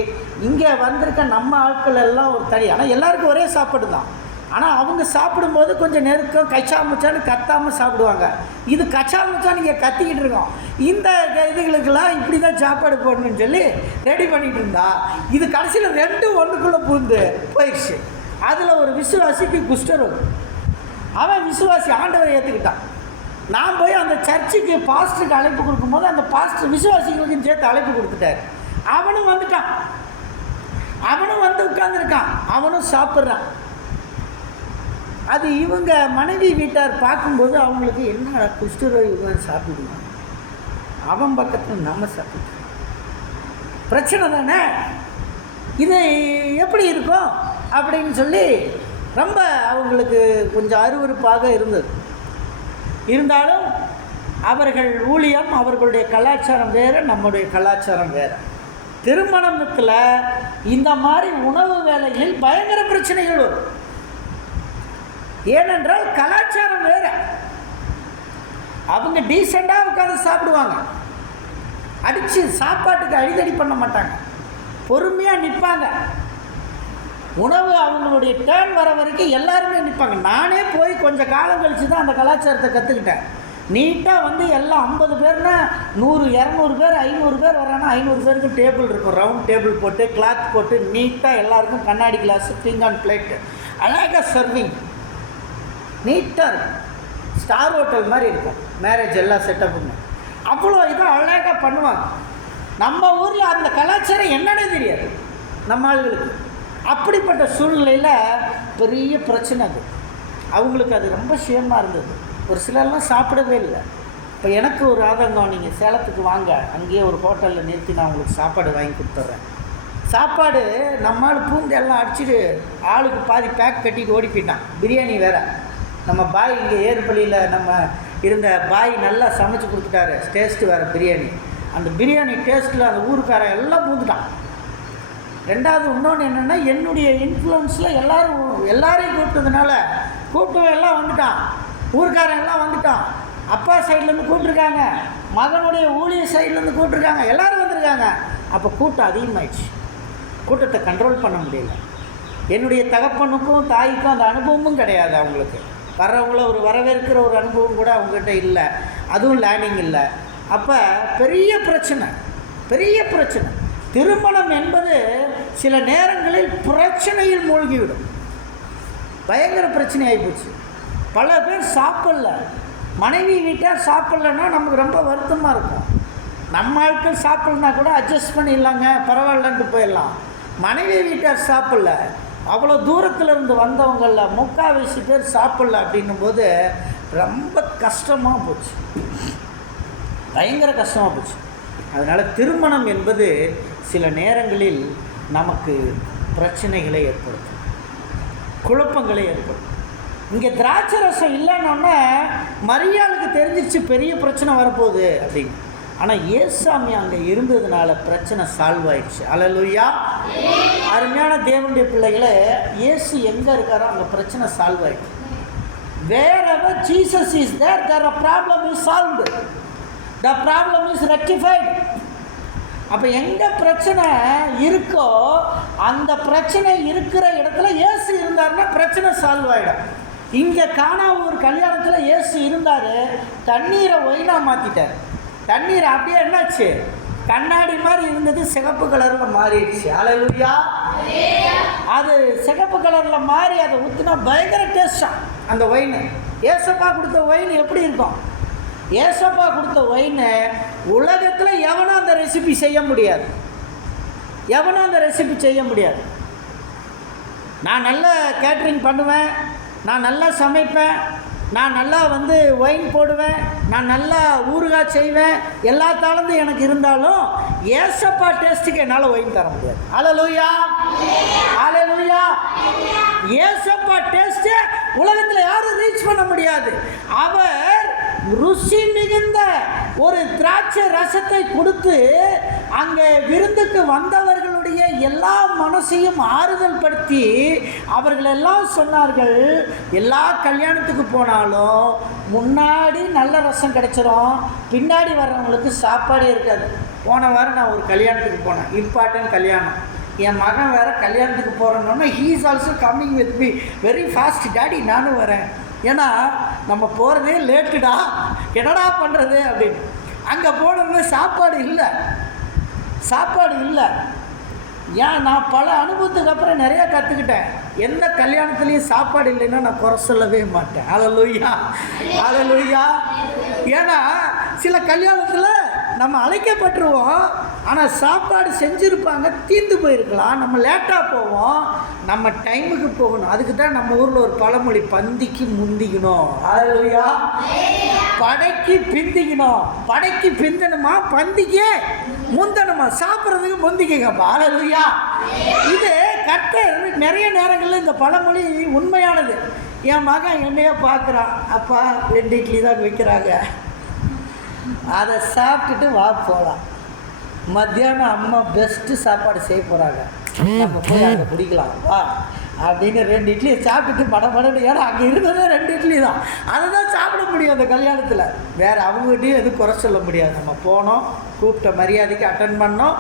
இங்கே வந்திருக்க நம்ம ஆட்கள் எல்லாம் ஒரு தனி. ஆனால் எல்லாருக்கும் ஒரே சாப்பாடு தான், ஆனால் அவங்க சாப்பிடும்போது கொஞ்சம் நெருக்கம் கச்சா முச்சான்னு கத்தாமல் சாப்பிடுவாங்க. இது கச்சா முச்சான்னு இங்கே கத்திக்கிட்டு இருக்கோம். இந்த இதுகளுக்கெல்லாம் இப்படி தான் சாப்பாடு போடணும்னு சொல்லி ரெடி பண்ணிகிட்டு இருந்தா, இது கடைசியில் 2 ஒன்றுக்குள்ளே பூந்து போயிடுச்சு. அதில் ஒரு விசுவாசிக்கு குஷ்டரோகம், அவன் விசுவாசி ஆண்டவரை ஏற்றுக்கிட்டான். நான் போய் அந்த சர்ச்சுக்கு பாஸ்டருக்கு அழைப்பு கொடுக்கும்போது அந்த பாஸ்டர் விசுவாசிகளுக்கும் சேர்த்து அழைப்பு கொடுத்துட்டார். அவனும் வந்துட்டான், அவனும் வந்து உட்கார்ந்துருக்கான், அவனும் சாப்பிட்றான். அது இவங்க மனைவி வீட்டார் பார்க்கும்போது அவங்களுக்கு என்ன குஷ்டரோகி உட்காந்து சாப்பிடுவான், அவன் பக்கத்தில் நம்ம சாப்பிட்டு பிரச்சனை தானே, இது எப்படி இருக்கும் அப்படின்னு சொல்லி ரொம்ப அவங்களுக்கு கொஞ்சம் அருவருப்பாக இருந்தது. இருந்தாலும் அவர்கள் ஊழியம், அவர்களுடைய கலாச்சாரம் வேறு, நம்முடைய கலாச்சாரம் வேறு. திருமணத்தில் இந்த மாதிரி உணவு வேலைகளில் பயங்கர பிரச்சனைகள் வரும். ஏனென்றால் கலாச்சாரம் வேறு. அவங்க டீசெண்டாக உட்காந்து சாப்பிடுவாங்க, அடித்து சாப்பாட்டுக்கு அடிதடி பண்ண மாட்டாங்க, பொறுமையாக நிற்பாங்க. உணவு அவங்களுடைய டேர்ன் வர வரைக்கும் எல்லாருமே நிற்பாங்க. நானே போய் கொஞ்சம் காலம் கழித்து தான் அந்த கலாச்சாரத்தை கற்றுக்கிட்டேன். நீட்டாக வந்து எல்லாம் 50 பேர்னா 100 200 பேர் 500 பேர் வரானா 500 பேருக்கு டேபிள் இருக்கும், ரவுண்ட் டேபிள் போட்டு கிளாத் போட்டு நீட்டாக எல்லாருக்கும் கண்ணாடி கிளாஸு பீங்கான் பிளேட்டு அழகாக சர்விங் நீட்டாக இருக்கும். ஸ்டார் ஹோட்டல் மாதிரி இருக்கும் மேரேஜ் எல்லா செட்டப்புமே. அவ்வளோ இதாக அழகாக பண்ணுவாங்க. நம்ம ஊரில் அந்த கலாச்சாரம் என்னன்னே தெரியாது நம்ம ஆளுகளுக்கு. அப்படிப்பட்ட சூழ்நிலையில் பெரிய பிரச்சனை அது. அவங்களுக்கு அது ரொம்ப சுயமாக இருந்தது. ஒரு சிலர்லாம் சாப்பிடவே இல்லை. இப்போ எனக்கு ஒரு ஆதங்கம், நீங்கள் சேலத்துக்கு வாங்க, அங்கேயே ஒரு ஹோட்டலில் நிறுத்தி நான் உங்களுக்கு சாப்பாடு வாங்கி கொடுத்துட்றேன். சாப்பாடு நம்மால் பூந்து எல்லாம் அடிச்சுட்டு ஆளுக்கு பாதி பேக் கட்டிட்டு ஓடி போயிட்டான். பிரியாணி வேறு. நம்ம பாய் இங்கே ஏறுபள்ளியில் நம்ம இருந்த பாய் நல்லா சமைச்சு கொடுத்துட்டாரு. டேஸ்ட்டு வேறு பிரியாணி. அந்த பிரியாணி டேஸ்ட்டில் அந்த ஊருக்காரன் எல்லாம் பூந்துட்டான். ரெண்டாவது இன்னொன்று என்னென்னா, என்னுடைய இன்ஃப்ளூயன்ஸில் எல்லாரையும் கூப்பிட்டதுனால எல்லாம் வந்துட்டான். ஊருக்காரன் எல்லாம் வந்துட்டான். அப்பா சைட்லேருந்து கூப்பிட்ருக்காங்க, மகனுடைய ஊழிய சைட்லேருந்து கூப்பிட்ருக்காங்க, எல்லோரும் வந்திருக்காங்க. அப்போ கூட்டம் அதிகமாகிடுச்சு. கூட்டத்தை கண்ட்ரோல் பண்ண முடியல. என்னுடைய தகப்பனுக்கும் தாய்க்கும் அந்த அனுபவமும் கிடையாது. அவங்களுக்கு வர்றவங்கள ஒரு வரவேற்கிற ஒரு அனுபவம் கூட அவங்ககிட்ட இல்லை. அதுவும் லேர்னிங் இல்லை. அப்போ பெரிய பிரச்சனை. திருமணம் என்பது சில நேரங்களில் பிரச்சனையில் மூழ்கிவிடும். பயங்கர பிரச்சனை ஆகிப்போச்சு. பல பேர் சாப்பிடல. மனைவி வீட்டார் சாப்பிட்லன்னா நமக்கு ரொம்ப வருத்தமாக இருக்கும். நம்ம ஆட்கள் சாப்பிட்லனா கூட அட்ஜஸ்ட் பண்ணிடலாங்க, பரவாயில்லன்ட்டு போயிடலாம். மனைவி வீட்டார் சாப்பிடல, அவ்வளோ தூரத்தில் இருந்து வந்தவங்களில் 3/4 பேர் சாப்பிடல அப்படின்னும் போது ரொம்ப கஷ்டமாக போச்சு. பயங்கர கஷ்டமாக போச்சு. அதனால் திருமணம் என்பது சில நேரங்களில் நமக்கு பிரச்சனைகளை ஏற்படுத்தும், குழப்பங்களை ஏற்படுத்தும். இங்கே திராட்சை ரசம் இல்லைன்னொன்னே மரியாளுக்கு தெரிஞ்சிச்சு பெரிய பிரச்சனை வரப்போகுது அப்படின்னு. ஆனால் ஏசாமி அங்கே இருந்ததுனால பிரச்சனை சால்வ் ஆயிடுச்சு. அல்லேலூயா. அருமையான தேவனுடைய பிள்ளைகளே, இயேசு எங்கே இருக்காரோ அங்கே பிரச்சனை சால்வ் ஆயிடுச்சு. wherever Jesus is there, a problem is solved. The problem is rectified. அப்போ எங்கே பிரச்சனை இருக்கோ அந்த பிரச்சனை இருக்கிற இடத்துல இயேசு இருந்தாருன்னா பிரச்சனை சால்வ் ஆகிடும். இங்கே கானாவூர் கல்யாணத்தில் இயேசு இருந்தார். தண்ணீரை ஒயினாக மாற்றிட்டார். தண்ணீர் அப்படியே என்னாச்சு, கண்ணாடி மாதிரி இருந்தது சிகப்பு கலரில் மாறிடுச்சு. அல்லேலூயா. அது சிகப்பு கலரில் மாறி அதை ஊற்றினா பயங்கர டேஸ்டாக அந்த ஒயின். ஏசப்பா கொடுத்த ஒயின் எப்படி இருக்கும்? ஏசப்பா கொடுத்த ஒயினை உலகத்தில் எவனும் அந்த ரெசிபி செய்ய முடியாது. நான் நல்ல கேட்ரிங் பண்ணுவேன், நான் நல்லா சமைப்பேன், நான் நல்லா ஒயின் போடுவேன், நான் நல்லா ஊறுகாய் செய்வேன், எல்லா தாளந்தும் எனக்கு இருந்தாலும் ஏசப்பா டேஸ்ட்டுக்கு என்னால் ஒயின் தர முடியாது. அல்லேலூயா. ஏசப்பா டேஸ்ட்டு உலகத்தில் யாரும் ரீச் பண்ண முடியாது. அவர் ருசி மிகுந்த ஒரு திராட்சை ரசத்தை கொடுத்து அங்கே விருந்துக்கு வந்தவர்களுடைய எல்லா மனசையும் ஆறுதல் படுத்தி அவர்களெல்லாம் சொன்னார்கள், எல்லா கல்யாணத்துக்கு போனாலும் முன்னாடி நல்ல ரசம் கிடைச்சிரும், பின்னாடி வர்றவங்களுக்கு சாப்பாடே இருக்காது. போன வாரம் நான் ஒரு கல்யாணத்துக்கு போனேன், இம்பார்ட்டன்ட் கல்யாணம். என் மகன் வேறு கல்யாணத்துக்கு போகிறேன்னொன்னே he is also coming with me very fast. Daddy நானும் வரேன், ஏன்னா நம்ம போகிறதே லேட்டுடா, என்னடா பண்ணுறது அப்படின்னு. அங்கே போனோம்னா சாப்பாடு இல்லை. ஏன் நான் பல அனுபவத்துக்கு அப்புறம் நிறையா கற்றுக்கிட்டேன். எந்த கல்யாணத்துலேயும் சாப்பாடு இல்லைன்னா நான் குறை சொல்லவே மாட்டேன். அல்லேலூயா. ஏன்னா சில கல்யாணத்தில் நம்ம அழைக்கப்பட்டுருவோம், ஆனால் சாப்பாடு செஞ்சுருப்பாங்க, தீர்ந்து போயிருக்கலாம், நம்ம லேட்டாக போவோம், நம்ம டைமுக்கு போகணும். அதுக்கு தான் நம்ம ஊரில் ஒரு பழமொழி, பந்திக்கு முந்திக்கணும். அல்லேலூயா. படைக்கு பிந்திக்கணும். படைக்கு பிந்தணுமா, பந்திக்கே முந்தணுமா, சாப்பிட்றதுக்கு முந்திக்கங்கப்பா. அல்லேலூயா. இது கர்த்தர் நிறைய நேரங்களில் இந்த பழமொழி உண்மையானது. என் மகன் என்னையே பார்க்குறான், அப்பா 2 இட்லி தான் வைக்கிறாங்க, அதை சாப்பிட்டுட்டு வா போகலாம். மத்தியானம் அம்மா பெஸ்ட்டு சாப்பாடு செய்ய போகிறாங்க, நம்ம போய் அங்கே பிடிக்கலாம் வா அப்படின்னு 2 இட்லியை சாப்பிட்டுட்டு படப்படன்னு. ஏன்னா அங்கே இருந்ததே 2 இட்லி தான், அதை தான் சாப்பிட முடியும் அந்த கல்யாணத்தில். வேறு அவங்ககிட்டையும் எதுவும் குறை சொல்ல முடியாது. நம்ம போனோம், கூப்பிட்ட மரியாதைக்கு அட்டன் பண்ணோம்,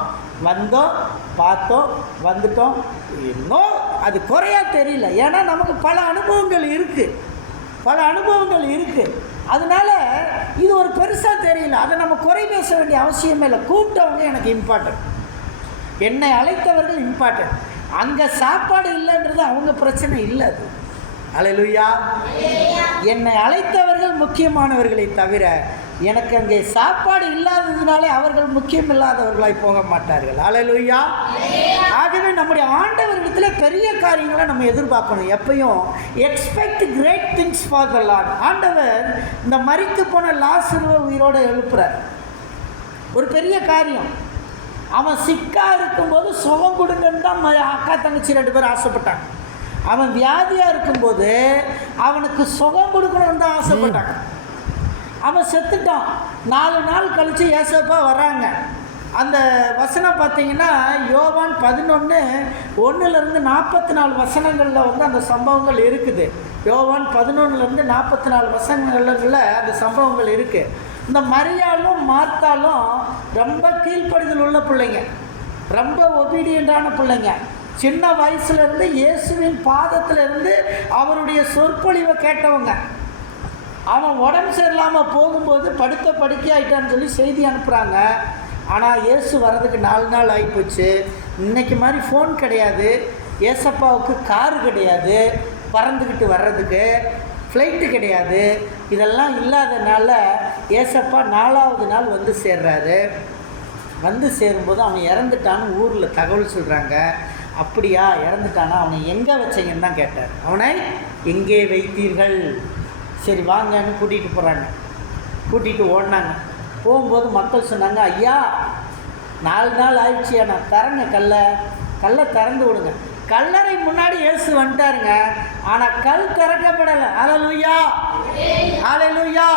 வந்தோம், பார்த்தோம், வந்துட்டோம். இன்னும் அது குறையாக தெரியல, ஏன்னா நமக்கு பல அனுபவங்கள் இருக்குது. அதனால் இது ஒரு பெருசாக தெரியல. அதை நம்ம குறை பேச வேண்டிய அவசியமே இல்லை. கூப்பிட்டவங்க எனக்கு இம்பார்ட்டன்ட், என்னை அழைத்தவர்கள் இம்பார்ட்டன்ட். அங்கே சாப்பாடு இல்லைன்றது அவங்க பிரச்சனை இல்லை. அது அல்லேலூயா. என்னை அழைத்தவர்கள் முக்கியமானவர்களை தவிர எனக்கு அங்கே சாப்பாடு இல்லாததுனாலே அவர்கள் முக்கியம் இல்லாதவர்களாய் போக மாட்டார்கள். அல்லேலூயா. ஆகவே நம்முடைய ஆண்டவரிடத்தில் பெரிய காரியங்களை நம்ம எதிர்பார்க்கணும். எப்பயும் expect great things for the Lord. ஆண்டவர் இந்த மரித்து போன லாசருவை உயிரோடு எழுப்புறார். ஒரு பெரிய காரியம். அவன் சிக்காக இருக்கும்போது சுகம் கொடுங்கன்னு தான் அக்கா தங்கச்சி 2 பேரும் ஆசைப்பட்டாங்க. அவன் வியாதியாக இருக்கும்போது அவனுக்கு சுகம் கொடுக்கணும்னு தான் ஆசைப்பட்டாங்க. அவன் செத்துட்டான். 4 நாள் கழித்து ஏசப்பா வராங்க. அந்த வசனம் பார்த்தீங்கன்னா யோவான் 11:1 44 வசனங்களில் வந்து அந்த சம்பவங்கள் இருக்குது. யோவான் 11 44 வசனங்களில் அந்த சம்பவங்கள் இருக்குது. இந்த மரியாளும் மார்த்தாலும் ரொம்ப கீழ்ப்படிதல் உள்ள பிள்ளைங்க, ரொம்ப ஒபீடியண்டான பிள்ளைங்க. சின்ன வயசுலேருந்து இயேசுவின் பாதத்திலிருந்து அவருடைய சொற்பொழிவை கேட்டவங்க. அவன் உடம்பு சரியில்லாமல் போகும்போது படுத்த படுக்கையாயிட்டான்னு சொல்லி செய்தி அனுப்புகிறாங்க. ஆனால் இயேசு வர்றதுக்கு 4 நாள் ஆகிப்போச்சு. இன்றைக்கி மாதிரி ஃபோன் கிடையாது, ஏசப்பாவுக்கு காரு கிடையாது, பறந்துக்கிட்டு வர்றதுக்கு ஃப்ளைட்டு கிடையாது. இதெல்லாம் இல்லாதனால ஏசப்பா 4ஆவது நாள் வந்து சேர்றாரு. வந்து சேரும்போது அவன் இறந்துட்டான்னு ஊரில் தகவல் சொல்கிறாங்க. அப்படியா, இறந்துட்டானா? அவனை எங்கே வச்சீங்கன்னு தான் கேட்டார். அவனை எங்கே வைத்தீர்கள்? சரி வாங்கன்னு கூட்டிகிட்டு போகிறாங்க. கூட்டிகிட்டு ஓடினாங்க. போகும்போது மக்கள் சொன்னாங்க, ஐயா 4 நாள் ஆயிடுச்சியா, நான் தரேங்க கல்லை திறந்து விடுங்க. கல்லறை முன்னாடி இயேசு வந்துட்டாருங்க. ஆனால் கல் திறக்கப்படலை. அல்லேலூயா, அல்லேலூயா.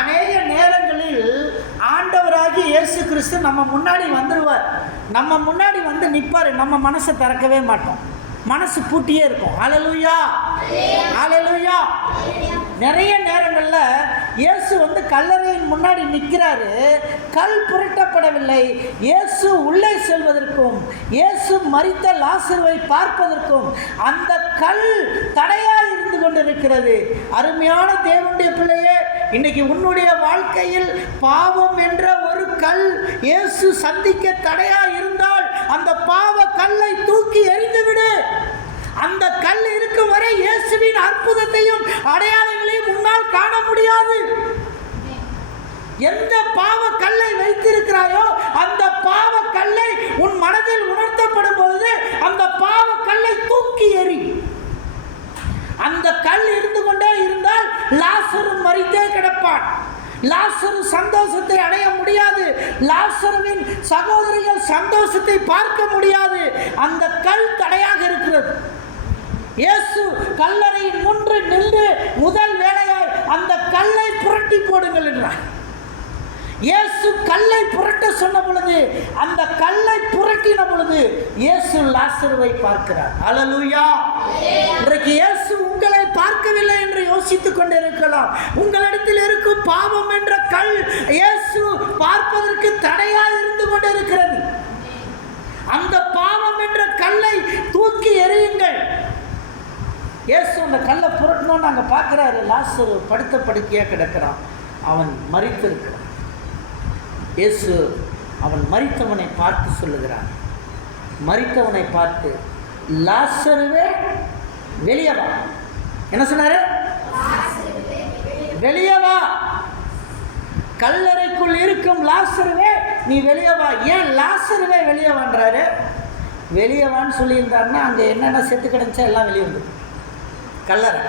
அநேக நேரங்களில் ஆண்டவராகி இயேசு கிறிஸ்து நம்ம முன்னாடி வந்துடுவார். நம்ம முன்னாடி வந்து நிற்பார். நம்ம மனசை திறக்கவே மாட்டோம், மனசு பூட்டியே இருக்கும். அல்லேலூயா, அல்லேலூயா. நிறைய நேரங்களில் இயேசு வந்து கல்லறையின் முன்னாடி நிற்கிறாரு. கல் புரட்டப்படவில்லை. இயேசு உள்ளே செல்வதற்கும் இயேசு மரித்த லாசருவை பார்ப்பதற்கும் அந்த கல் தடையாக இருந்து கொண்டிருக்கிறது. அருமையான தேவனுடைய பிள்ளையே, இன்னைக்கு உன்னுடைய வாழ்க்கையில் பாவம் என்ற ஒரு கல் இயேசு சந்திக்க தடையாக இருந்தால் அந்த பாவ கல்லை தூக்கி எறிந்துவிடு. அந்த கல் இருக்கும் வரை இயேசுவின் அற்புதத்தையும் அடையாளங்களையும் உன்னால் காண முடியாது. எந்த பாவ கல்லை வைத்திருக்கிறாயோ அந்த பாவ கல்லை உன் மனதில் உணர்த்தப்படும் பொழுது அந்த பாவ கல்லை தூக்கி எறி. அந்த கல் இருந்து கொண்டே இருந்தால் லாசரு மரித்தே கிடப்பான். லாசரு சந்தோஷத்தை அடைய முடியாது. லாசருவின் சகோதரிகள் சந்தோஷத்தை பார்க்க முடியாது. அந்த கல் தடையாக இருக்கிறது. இயேசு கல்லறையின் முன்று நின்று முதல் வேளையாய் அந்த கல்லை புரட்டி போடுங்கள் என்றார். இயேசு கல்லை புரட்ட சொன்ன பொழுது அந்த கல்லை புரட்டின பொழுது இயேசு லாசருவை பார்க்கிறார். அல்லேலூயா. இன்றைக்கு இயேசு உங்களை பார்க்கவில்லை என்று யோசித்துக் கொண்டிருக்கலாம். உங்களிடத்தில் இருக்கும் பாவம் என்ற கல் இயேசு பார்ப்பதற்கு தடையாக இருந்து கொண்டிருக்கிறது. அந்த பாவம் என்ற கல்லை தூக்கி எறியுங்கள். இயேசு அந்த கல்லை புரட்டணும்னு அங்கே பார்க்குறாரு. லாசரு படுத்த படுக்கையாக கிடக்கிறான். அவன் மரித்திருக்கிறான். இயேசு அவன் மரித்தவனை பார்த்து சொல்லுகிறான். மரித்தவனை பார்த்து, லாசருவே வெளியே வா. என்ன சொன்னாரு? வெளியே வா. கல்லறைக்குள் இருக்கும் லாசருவே நீ வெளியே வா. ஏன் லாசருவே வெளியே வான்றாரு? வெளியே வான்னு சொல்லியிருந்தாருன்னா அங்கே என்னென்ன செத்து கிடந்துச்சா எல்லாம் வெளியே வந்து கல்லறை.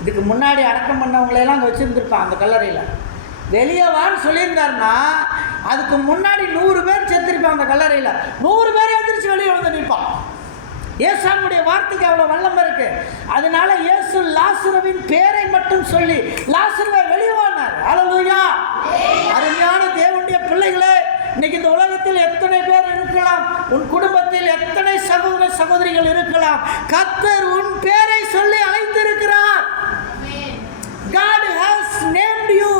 இதுக்கு முன்னாடி அடக்கம் பண்ணவங்களெல்லாம் அங்கே வச்சுருந்துருப்பான் அந்த கல்லறையில். வெளியே வான்னு சொல்லியிருந்தாருன்னா அதுக்கு முன்னாடி 100 பேர் செத்துருப்பான் அந்த கல்லறையில். 100 பேர் எழுந்திரிச்சு வெளியே வந்து நிற்பான். இயேசுடைய வார்த்தைக்கு அவ்வளோ வல்லமை இருக்கு. அதனால இயேசு லாசருவின் பேரை மட்டும் சொல்லி லாசருவை வெளியே வானார். அல்லேலூயா. அருமையான தேவனுடைய பிள்ளைகளே, இன்னைக்கு இந்த உலகத்தில் எத்தனை பேர் இருக்கலாம், உன் குடும்பத்தில் எத்தனை சகோதர சகோதரிகள் இருக்கலாம். கர்த்தர் உன் பேரை சொல்லி அழைத்திருக்கிறார். God has named you.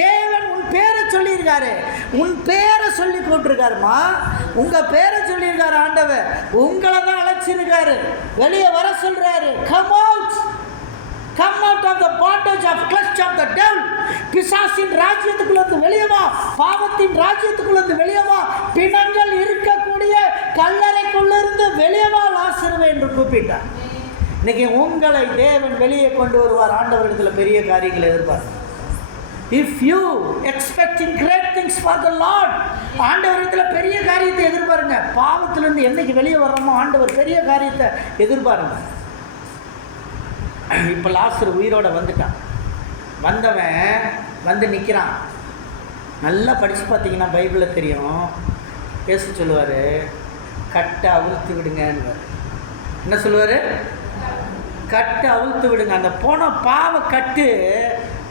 தேவன் உன் பேரை சொல்லியிருக்காரு. உன் பேரை சொல்லி கூப்பிட்டுருக்காருமா. உங்கள் பேரை சொல்லியிருக்காரு ஆண்டவர். உங்களை தான் அழைச்சிருக்காரு. வெளியே வர சொல்கிறாரு. Come out. Come out of the bondage of clutch of the devil. பிசாசின் ராஜ்யத்துக்குள்ளேருந்து வெளியே வா. பாவத்தின் ராஜ்யத்துக்குள்ளேருந்து வெளியே வா. பிணங்கள் இருக்கக்கூடிய கல்லறைக்குள்ளிருந்து வெளியே வா லாசருவே என்று கூப்பிட்டார். இன்னைக்கு உங்களை தேவன் வெளியே கொண்டு வருவார். ஆண்டவரிடத்தில் பெரிய காரியங்களை எதிர்பார்ப்பார். If you expecting great things for the Lord, ஆண்டவரத்தில் பெரிய காரியத்தை எதிர்பாருங்க. பாவத்திலிருந்து என்னைக்கு வெளியே வர்றோமோ ஆண்டவர் பெரிய காரியத்தை எதிர்பாருங்க. இப்போ லாசரு உயிரோட வந்துட்டான். வந்தவன் வந்து நிற்கிறான். நல்லா படித்து பார்த்தீங்கன்னா பைபிளில் தெரியும். இயேசு சொல்லுவார், கட்டை அவிழ்த்து விடுங்கன்னு. என்ன சொல்லுவார்? கட்டை அவிழ்த்து விடுங்க. அந்த போன பாவ கட்டு,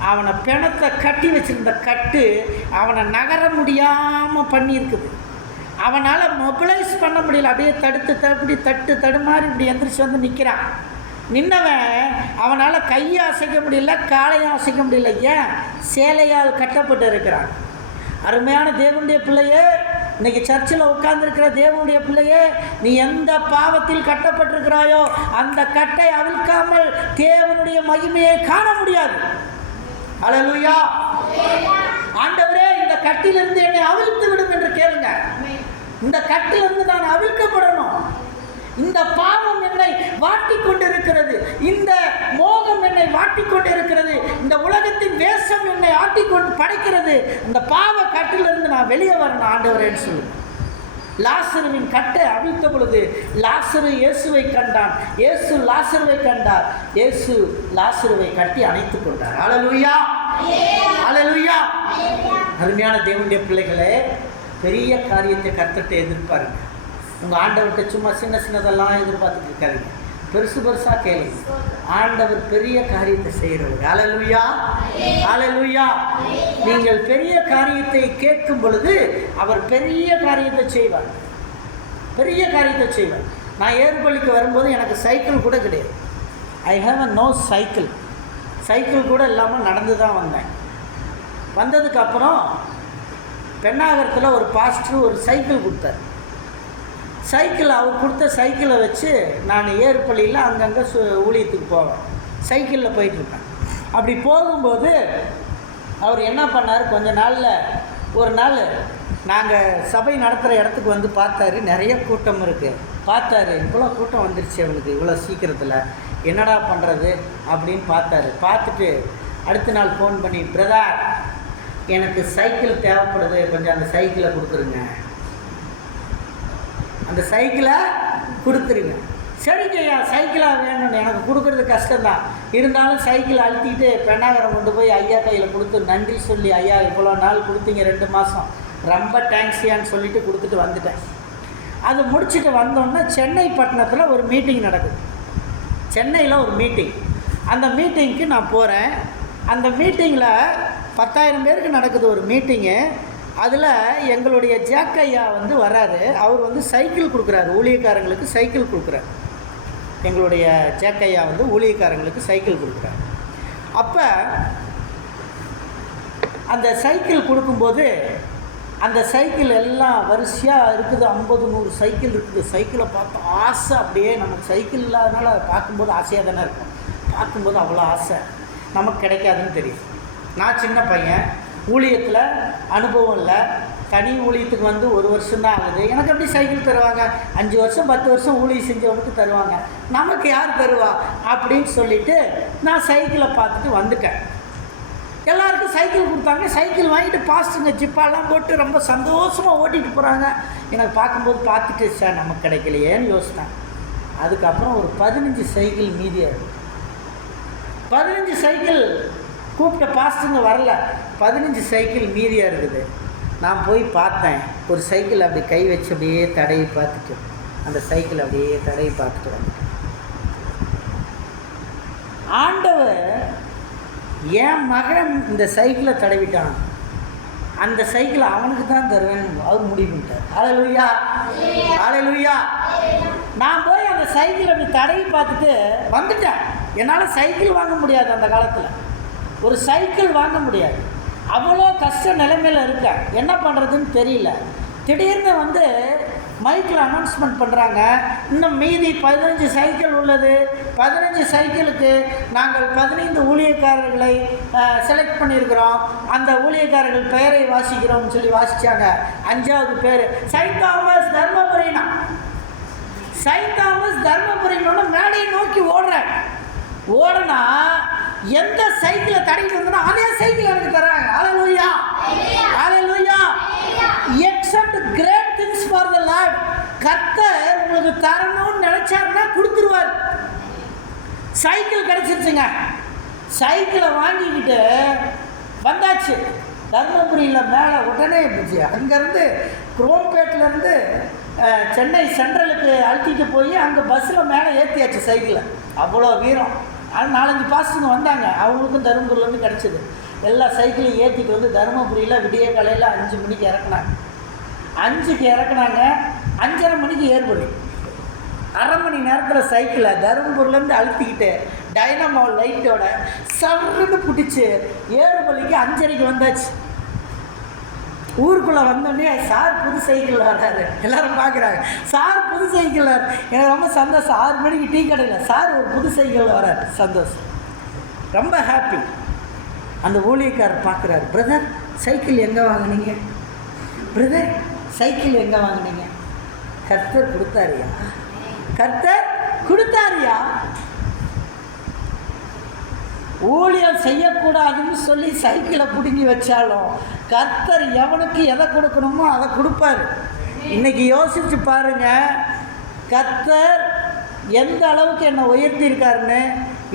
அவனை பிணத்தை கட்டி வச்சுருந்த கட்டு அவனை நகர முடியாமல் பண்ணியிருக்குது. அவனால் மொபிலைஸ் பண்ண முடியல. அப்படியே தட்டு தடுமாறி இப்படி எந்திரிச்சு வந்து நிற்கிறான். நின்னவன் அவனால் கையை அசைக்க முடியல, காலையும் அசைக்க முடியல. ஏன்? சேலையால் கட்டப்பட்டு இருக்கிறான். அருமையான தேவனுடைய பிள்ளையே, இன்னைக்கு சர்ச்சில் உட்கார்ந்துருக்கிற தேவனுடைய பிள்ளையே, நீ எந்த பாவத்தில் கட்டப்பட்டிருக்கிறாயோ அந்த கட்டை அவிழ்க்காமல் தேவனுடைய மகிமையை காண முடியாது. அல்லேலூயா. ஆண்டவரே, இந்த கட்டிலிருந்து என்னை அவிழ்த்து விடும் என்று கேளுங்க. இந்த கட்டிலிருந்து நான் அவிழ்க்கப்படணும். இந்த பாவம் என்னை வாட்டிக் கொண்டிருக்கிறது, இந்த மோகம் என்னை வாட்டிக் கொண்டிருக்கிறது, இந்த உலகத்தின் வேஷம் என்னை ஆட்டிக்கொண்டு படைக்கிறது. இந்த பாவ கட்டிலிருந்து நான் வெளியே வரணும் ஆண்டவரேன்னு சொல்லு. லாசருவின் கட்டை அவிழ்த்த பொழுது லாசரு இயேசுவை கண்டான், இயேசு லாசருவை கண்டார், இயேசு லாசருவை கட்டி அணைத்துக் கொண்டார். அல்லேலூயா, அல்லேலூயா. அருமையான தேவனுடைய பிள்ளைகளே, பெரிய காரியத்தை கர்த்தர்ட்ட எதிர்பாருங்க. உங்கள் ஆண்டவர்கிட்ட சும்மா சின்ன சின்னதெல்லாம் எதிர்பார்த்துட்டு இருக்காதீங்க. பெருசு பெருசாக கேளுங்க. ஆண்டவர் பெரிய காரியத்தை செய்கிறவர். அல்லேலூயா, அல்லேலூயா. நீங்கள் பெரிய காரியத்தை கேட்கும் பொழுது அவர் பெரிய காரியத்தை செய்வார், பெரிய காரியத்தை செய்வார். நான் ஏர்பள்ளிக்கு வரும்போது எனக்கு சைக்கிள் கூட கிடையாது. I have a no cycle. Cycle கூட இல்லாமல் நடந்து தான் வந்தேன். வந்ததுக்கப்புறம் பெண்ணாகரத்தில் ஒரு பாஸ்டர் ஒரு சைக்கிள் கொடுத்தார். சைக்கிள் அவர் கொடுத்த சைக்கிளை வச்சு நான் ஏர்பள்ளியில் அங்கங்கே ஊழியத்துக்கு போவேன். சைக்கிளில் போயிட்டுருப்பேன். அப்படி போகும்போது அவர் என்ன பண்ணார், கொஞ்ச நாளில் ஒரு நாள் நாங்கள் சபை நடத்துகிற இடத்துக்கு வந்து பார்த்தாரு. நிறைய கூட்டம் இருக்குது. பார்த்தாரு, இவ்வளோ கூட்டம் வந்துருச்சு அவனுக்கு இவ்வளோ சீக்கிரத்தில், என்னடா பண்ணுறது அப்படின்னு பார்த்தாரு. பார்த்துட்டு அடுத்த நாள் ஃபோன் பண்ணி, பிரதர் எனக்கு சைக்கிள் தேவைப்படுது, கொஞ்சம் அந்த சைக்கிளை கொடுத்துருங்க, அந்த சைக்கிளை கொடுத்துருங்க. சரிங்க ஐயா, சைக்கிளாக வேணும்னு எனக்கு கொடுக்குறது கஷ்டம்தான், இருந்தாலும் சைக்கிள் அழுத்திட்டு பெண்ணாகரம் கொண்டு போய் ஐயா கையில் கொடுத்து நன்றி சொல்லி, ஐயா இவ்வளோ நாள் கொடுத்தீங்க 2 மாதம், ரொம்ப தேங்க்ஸ்யான்னு சொல்லிவிட்டு கொடுத்துட்டு வந்துட்டேன். அது முடிச்சுட்டு வந்தோன்னா சென்னை பட்டணத்தில் ஒரு மீட்டிங் நடக்குது. சென்னையில் ஒரு மீட்டிங். அந்த மீட்டிங்க்கு நான் போகிறேன். அந்த மீட்டிங்கில் 10,000 பேருக்கு நடக்குது ஒரு மீட்டிங்கு. அதில் எங்களுடைய ஜாக்கையா வந்து வராரு. அவர் வந்து சைக்கிள் கொடுக்குறாரு, ஊழியக்காரங்களுக்கு சைக்கிள் கொடுக்குறாரு. எங்களுடைய ஜாக்கையா வந்து ஊழியக்காரங்களுக்கு சைக்கிள் கொடுக்குறாரு. அப்போ அந்த சைக்கிள் கொடுக்கும்போது அந்த சைக்கிள் எல்லாம் வரிசையாக இருக்குது. 50-100 சைக்கிள் இருக்குது. சைக்கிளை பார்த்து ஆசை, அப்படியே நமக்கு சைக்கிள் இல்லாதனால அதை பார்க்கும்போது ஆசையாக தானே இருக்கும். பார்க்கும்போது அவ்வளோ ஆசை, நமக்கு கிடைக்காதுன்னு தெரியும். நான் சின்ன பையன், ஊழியத்தில் அனுபவம் இல்லை. தனி ஊழியத்துக்கு வந்து 1 வருஷம்தான் ஆகுது. எனக்கு எப்படி சைக்கிள் தருவாங்க? 5 வருஷம் 10 வருஷம் ஊழியம் செஞ்சவனுக்கு தருவாங்க, நமக்கு யார் தருவா அப்படின்னு சொல்லிவிட்டு நான் சைக்கிளை பார்த்துட்டு வந்துட்டேன். எல்லாருக்கும் சைக்கிள் கொடுத்தாங்க. சைக்கிள் வாங்கிட்டு பாஸ்ட்டுங்க ஜிப்பாலாம் போட்டு ரொம்ப சந்தோஷமாக ஓட்டிகிட்டு போகிறாங்க. எனக்கு பார்க்கும்போது பார்த்துட்டு சார் நமக்கு கிடைக்கலையேன்னு யோசித்தேன். அதுக்கப்புறம் ஒரு 15 சைக்கிள் மீதியாக 15 சைக்கிள் கூப்பிட்ட பாஸ்ட்டுங்க வரல, 15 சைக்கிள் மீதியாக இருக்குது. நான் போய் பார்த்தேன். ஒரு சைக்கிள் அப்படி கை வச்சு அப்படியே தடவி பார்த்துட்டு, அந்த சைக்கிள் அப்படியே தடவி பார்த்துட்டு வந்துட்டேன். ஆண்டவர் என் மகன் இந்த சைக்கிளை தடவிட்டான், அந்த சைக்கிளை அவனுக்கு தான் தருவேன் அவர் முடிவு பண்ணிட்டார். அல்லேலூயா, அல்லேலூயா. நான் போய் அந்த சைக்கிளை அப்படி தடவி பார்த்துட்டு வந்துட்டேன். என்னால் சைக்கிள் வாங்க முடியாது. அந்த காலத்தில் ஒரு சைக்கிள் வாங்க முடியாது. அவ்வளோ கஷ்ட நிலைமையில் இருக்கேன். என்ன பண்ணுறதுன்னு தெரியல. திடீர்னு வந்து மைக்கில் அனௌன்ஸ்மெண்ட் பண்ணுறாங்க, இன்னும் மீதி 15 சைக்கிள் உள்ளது. 15 சைக்கிளுக்கு நாங்கள் 15 ஊழியக்காரர்களை செலக்ட் பண்ணியிருக்கிறோம். அந்த ஊழியக்காரர்கள் பெயரை வாசிக்கிறோம்னு சொல்லி வாசித்தாங்க. 5வது பேர் சைன்ட் தாமஸ் தர்மபுரினா. சைன்ட் தாமஸ் தர்மபுரின்னு மேடையை நோக்கி ஓடுறேன். ஓடனா எந்த சைக்கிளை தடவிட்டு வந்தோன்னா அதே சைக்கிள் எனக்கு தர்றாங்க. அல்லேலூயா, அல்லேலூயா. எக்ஸ கர்த்தர் உங்களுக்கு தரணும்னு நினைச்சாருன்னா கொடுத்துருவார். சைக்கிள் கிடைச்சிருச்சுங்க. சைக்கிளை வாங்கிக்கிட்டு வந்தாச்சு தர்மபுரியில் மேலே. உடனே இருந்துச்சு அங்கேருந்து குரோம்பேட்டிலேருந்து சென்னை சென்ட்ரலுக்கு அழுத்திட்டு போய் அங்கே பஸ்ஸில் மேலே ஏற்றியாச்சு சைக்கிளை. அவ்வளோ வீரம். ஆனால் 4-5 பாசங்க வந்தாங்க, அவங்களுக்கும் தருமபுரியிலேருந்து கிடச்சிது. எல்லா சைக்கிளையும் ஏற்றிட்டு வந்து தருமபுரியில் விடிய காலையில் 5 மணிக்கு இறக்குனாங்க. 5க்கு இறக்குனாங்க, 5:30 மணிக்கு ஏர்பலி. அரை மணி நேரத்தில் சைக்கிளை தருமபுரிலேருந்து அழுத்திக்கிட்டு டைனமோ லைட்டோட சர்ன்னு பிடிச்சி ஏறுபலிக்கு 5:30க்கு வந்தாச்சு. ஊருக்குள்ளே வந்தோடனே சார் புது சைக்கிள் வர்றாரு, எல்லோரும் பார்க்குறாங்க. சார் புது சைக்கிள் எனக்கு ரொம்ப சந்தோஷம். 6 மணிக்கு டீ கடையில் சார் ஒரு புது சைக்கிள் வர்றாரு, சந்தோஷம், ரொம்ப ஹாப்பி. அந்த ஊழியக்காரர் பார்க்குறாரு, பிரதர் சைக்கிள் எங்கே வாங்கினீங்க? பிரதர் சைக்கிள் எங்கே வாங்கினீங்க? கர்த்தர் கொடுத்தாரியா? கர்த்தர் கொடுத்தாரியா? ஊழியம் செய்யக்கூடாதுன்னு சொல்லி சைக்கிளை பிடுங்கி வச்சாலும் கர்த்தர் எவனுக்கு எதை கொடுக்கணுமோ அதை கொடுப்பார். இன்றைக்கி யோசித்து பாருங்கள், கர்த்தர் எந்த அளவுக்கு என்னை உயர்த்தியிருக்காருன்னு.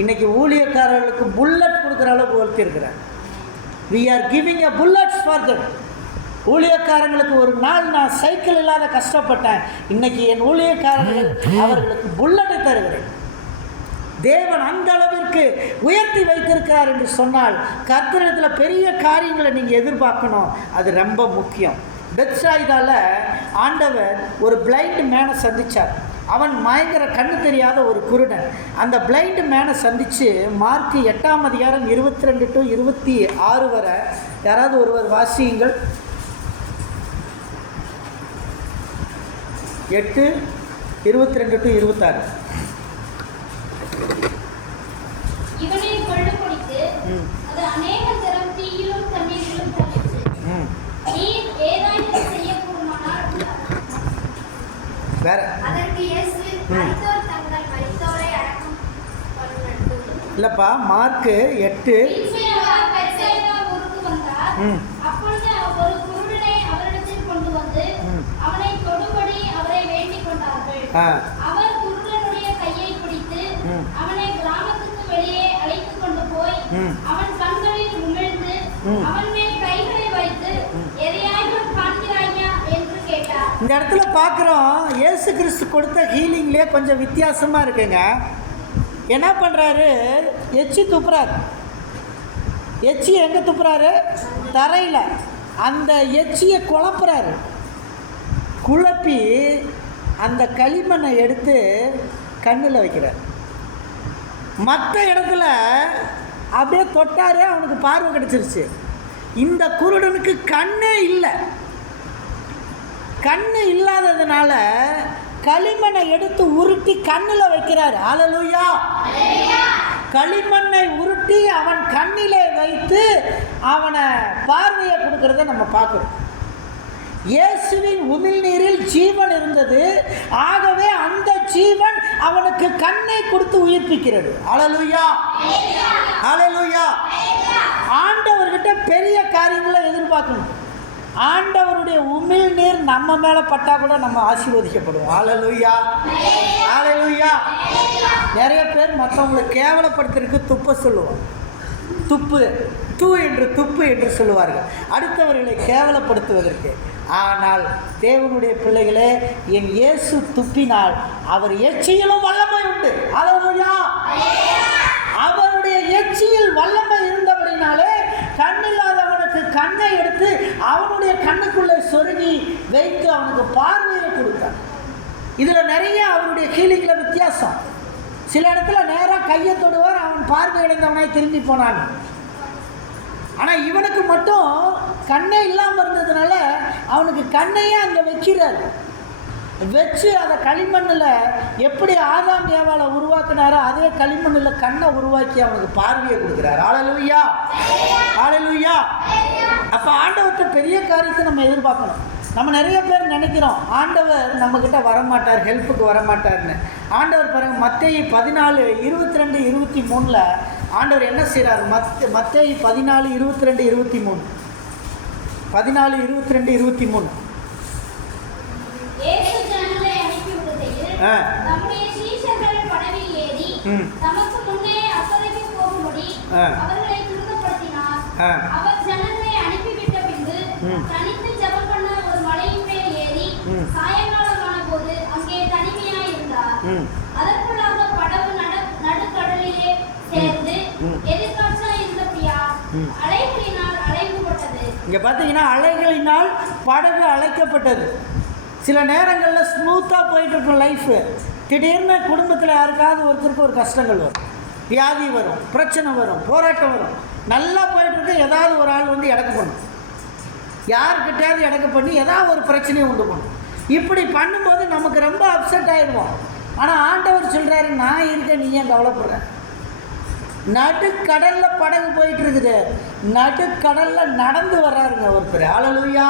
இன்றைக்கி ஊழியக்காரர்களுக்கு புல்லட் கொடுக்குற அளவுக்கு உயர்த்தியிருக்கிறார். We are giving a bullets for them. ஊழியக்காரங்களுக்கு ஒரு நாள் நான் சைக்கிள் இல்லாத கஷ்டப்பட்டேன், இன்றைக்கி என் ஊழியக்காரர்கள் அவர்களுக்கு புல்லட்டை தருகிறேன். தேவன் அந்த அளவிற்கு உயர்த்தி வைத்திருக்கிறார் என்று சொன்னால் கர்த்தரிடத்தில் பெரிய காரியங்களை நீங்கள் எதிர்பார்க்கணும். அது ரொம்ப முக்கியம். பெத்சாயிதால ஆண்டவர் ஒரு பிளைண்ட் மேனை சந்தித்தார். அவன் பயங்கர கண்ணு தெரியாத ஒரு குருடன். அந்த பிளைண்ட் மேனை சந்தித்து மார்க் 8ஆம் அதிகாரம் 22 to 26 வரை யாராவது ஒருவர் வாசியுங்கள். 8:22 to 26. இவனை கொள்ளும்படிக்கு அது அநேக தரம் தீயிலும் தண்ணீரிலும் தள்ளிற்று. நீர் ஏதாயிலும் செய்யக்கூடுமானால் வேற அதற்கு இயேசு மரித்தோர் தங்கள் மரித்தோரை அடக்கம் பண்ணுங்கள். இல்லப்பா, மார்க் 8 பெத்சாயிதா ஊருக்கு வந்தார். அப்பொழுது ஒரு குருடனை அவரிடத்தில் கொண்டு வந்து அவனை தொடும்படி அவரை வேண்டிக் கொண்டார்கள். அவர் குருடனுடைய கையை பிடித்து அவனை கிராமத்துக்கு வெளியே அழைத்துக் கொண்டு போய் அவன் கண்களில் உமிழ்ந்து அவன் மேல் கைகளை வைத்து எதையாயிலும் காண்கிறாயா என்று கேட்டார். இந்த இடத்துல பார்க்குறோம், இயேசு கிறிஸ்து கொடுத்த ஹீலிங்லேயே கொஞ்சம் வித்தியாசமாக இருக்குங்க. என்ன பண்ணுறாரு? எச்சி துப்புறாரு. எச்சி எங்கே துப்புறாரு? தரையில். அந்த எச்சியை குழப்புறாரு. குழப்பி அந்த களிமண்ணை எடுத்து கண்ணில் வைக்கிறார். மற்ற இடத்துல அப்படியே தொட்டாரு, அவனுக்கு பார்வை கிடச்சிருச்சு. இந்த குருடனுக்கு கண்ணே இல்லை. கண்ணு இல்லாததுனால களிமண்ணை எடுத்து உருட்டி கண்ணில் வைக்கிறார். ஹல்லேலூயா! களிமண்ணை உருட்டி அவன் கண்ணிலே வைத்து அவனை பார்வையை கொடுக்கறத நம்ம பார்க்குறோம். இயேசுவின் உமிழ்நீரில் ஜீவன் இருந்தது. ஆகவே அந்த ஜீவன் அவனுக்கு கண்ணை கொடுத்து உயிர்ப்பிக்கிறது. ஹல்லேலூயா! ஹல்லேலூயா! ஆண்டவர்கிட்ட பெரிய காரியங்களை எதிர்பார்க்கணும். ஆண்டவருடைய உமிழ்நீர் நம்ம மேலே பட்டா கூட நம்ம ஆசீர்வதிக்கப்படுவோம். ஹல்லேலூயா! ஹல்லேலூயா! நிறைய பேர் மற்றவங்களை கேவலப்படுத்துறதுக்கு துப்ப சொல்லுவோம். துப்பு துப்பு என்று சொல்லுவார்கள், அடுத்தவர்களை கேவலப்படுத்துவதற்கு. ஆனால் தேவனுடைய பிள்ளைகளே, என் இயேசு துப்பினால் அவர் எச்சியிலும் வல்லமை உண்டு. ஹல்லேலூயா! அவருடைய எச்சியில் வல்லமை இருந்தபடினாலே கண்ணில்லாதவனுக்கு கண்ணை எடுத்து அவனுடைய கண்ணுக்குள்ளே சொருகி வைத்து அவனுக்கு பார்வையை கொடுத்தார். இதில் நிறைய அவருடைய ஹீலிங்கில் வித்தியாசம். சில இடத்துல நேராக கையை தொடுவார், அவன் பார்வையடைந்தவனாய் திரும்பி போனான். ஆனால் இவனுக்கு மட்டும் கண்ணே இல்லாமல் இருந்ததுனால அவனுக்கு கண்ணையே அங்கே வைக்கிறார். வச்சு அதை களிமண்ணில் எப்படி ஆதாம் ஏவாளை உருவாக்குனாரோ அதே களிமண்ணில் கண்ணை உருவாக்கி அவனுக்கு பார்வையை கொடுக்குறார். ஹல்லேலூயா! ஹல்லேலூயா! அப்போ ஆண்டவர்கிட்ட பெரிய காரியத்தை நம்ம எதிர்பார்க்கணும். நம்ம நிறைய பேர் நினைக்கிறோம் ஆண்டவர் நம்மக்கிட்ட வரமாட்டார், ஹெல்ப்புக்கு வரமாட்டார்னு. ஆண்டவர் பாருங்கள், மத்தேயு 14:22-23 ஆண்டவர் என்ன செய்கிறார்? மத்தேயு 14:22-23 14:22-23 இயேசு ஜனங்களை நம்முடைய சீஷர்கள் படவில் ஏறி தமக்கு முன்னே அப்பதைக்கு போகும்படி அவர்களை துரிதப்படுத்தினார். அவர் ஜனங்களை அனுப்பிவிட்ட பின்பு தனித்து ஜெபம் பண்ண ஒரு மலையின் மேல் ஏறி சாயங்காலமான போது அங்கே தனிமையாய் இருந்தார். அதற்குள்ளாக படகு நடுக்கடலிலே சேர்ந்து எதிர்காற்றாய் இருந்தபடியா அலைகளினால் அலைவுபட்டது. இங்க பாத்தீங்கன்னா அலைகளினால் படகு அழைக்கப்பட்டது. சில நேரங்களில் ஸ்மூத்தாக போயிட்டு இருக்கும் லைஃபு, திடீர்னு குடும்பத்தில் யாருக்காவது ஒருத்தருக்கு ஒரு கஷ்டங்கள் வரும், வியாதி வரும், பிரச்சனை வரும், போராட்டம் வரும். நல்லா போயிட்டுருக்கு, ஏதாவது ஒரு ஆள் வந்து இடக்கு பண்ணும், யாருக்கிட்டையாவது இடக்கு பண்ணி ஏதாவது ஒரு பிரச்சனையை உண்டு பண்ணும். இப்படி பண்ணும்போது நமக்கு ரொம்ப அப்செட் ஆகிடுவோம். ஆனால் ஆண்டவர் சொல்கிறாரு, நான் இருக்கேன், நீ ஏன் கவலைப்படுற? நடுக்கடலில் படகு போயிட்டு இருக்குது, நடுக்கடலில் நடந்து வர்றாருங்க ஒருத்தர். ஹல்லேலூயா.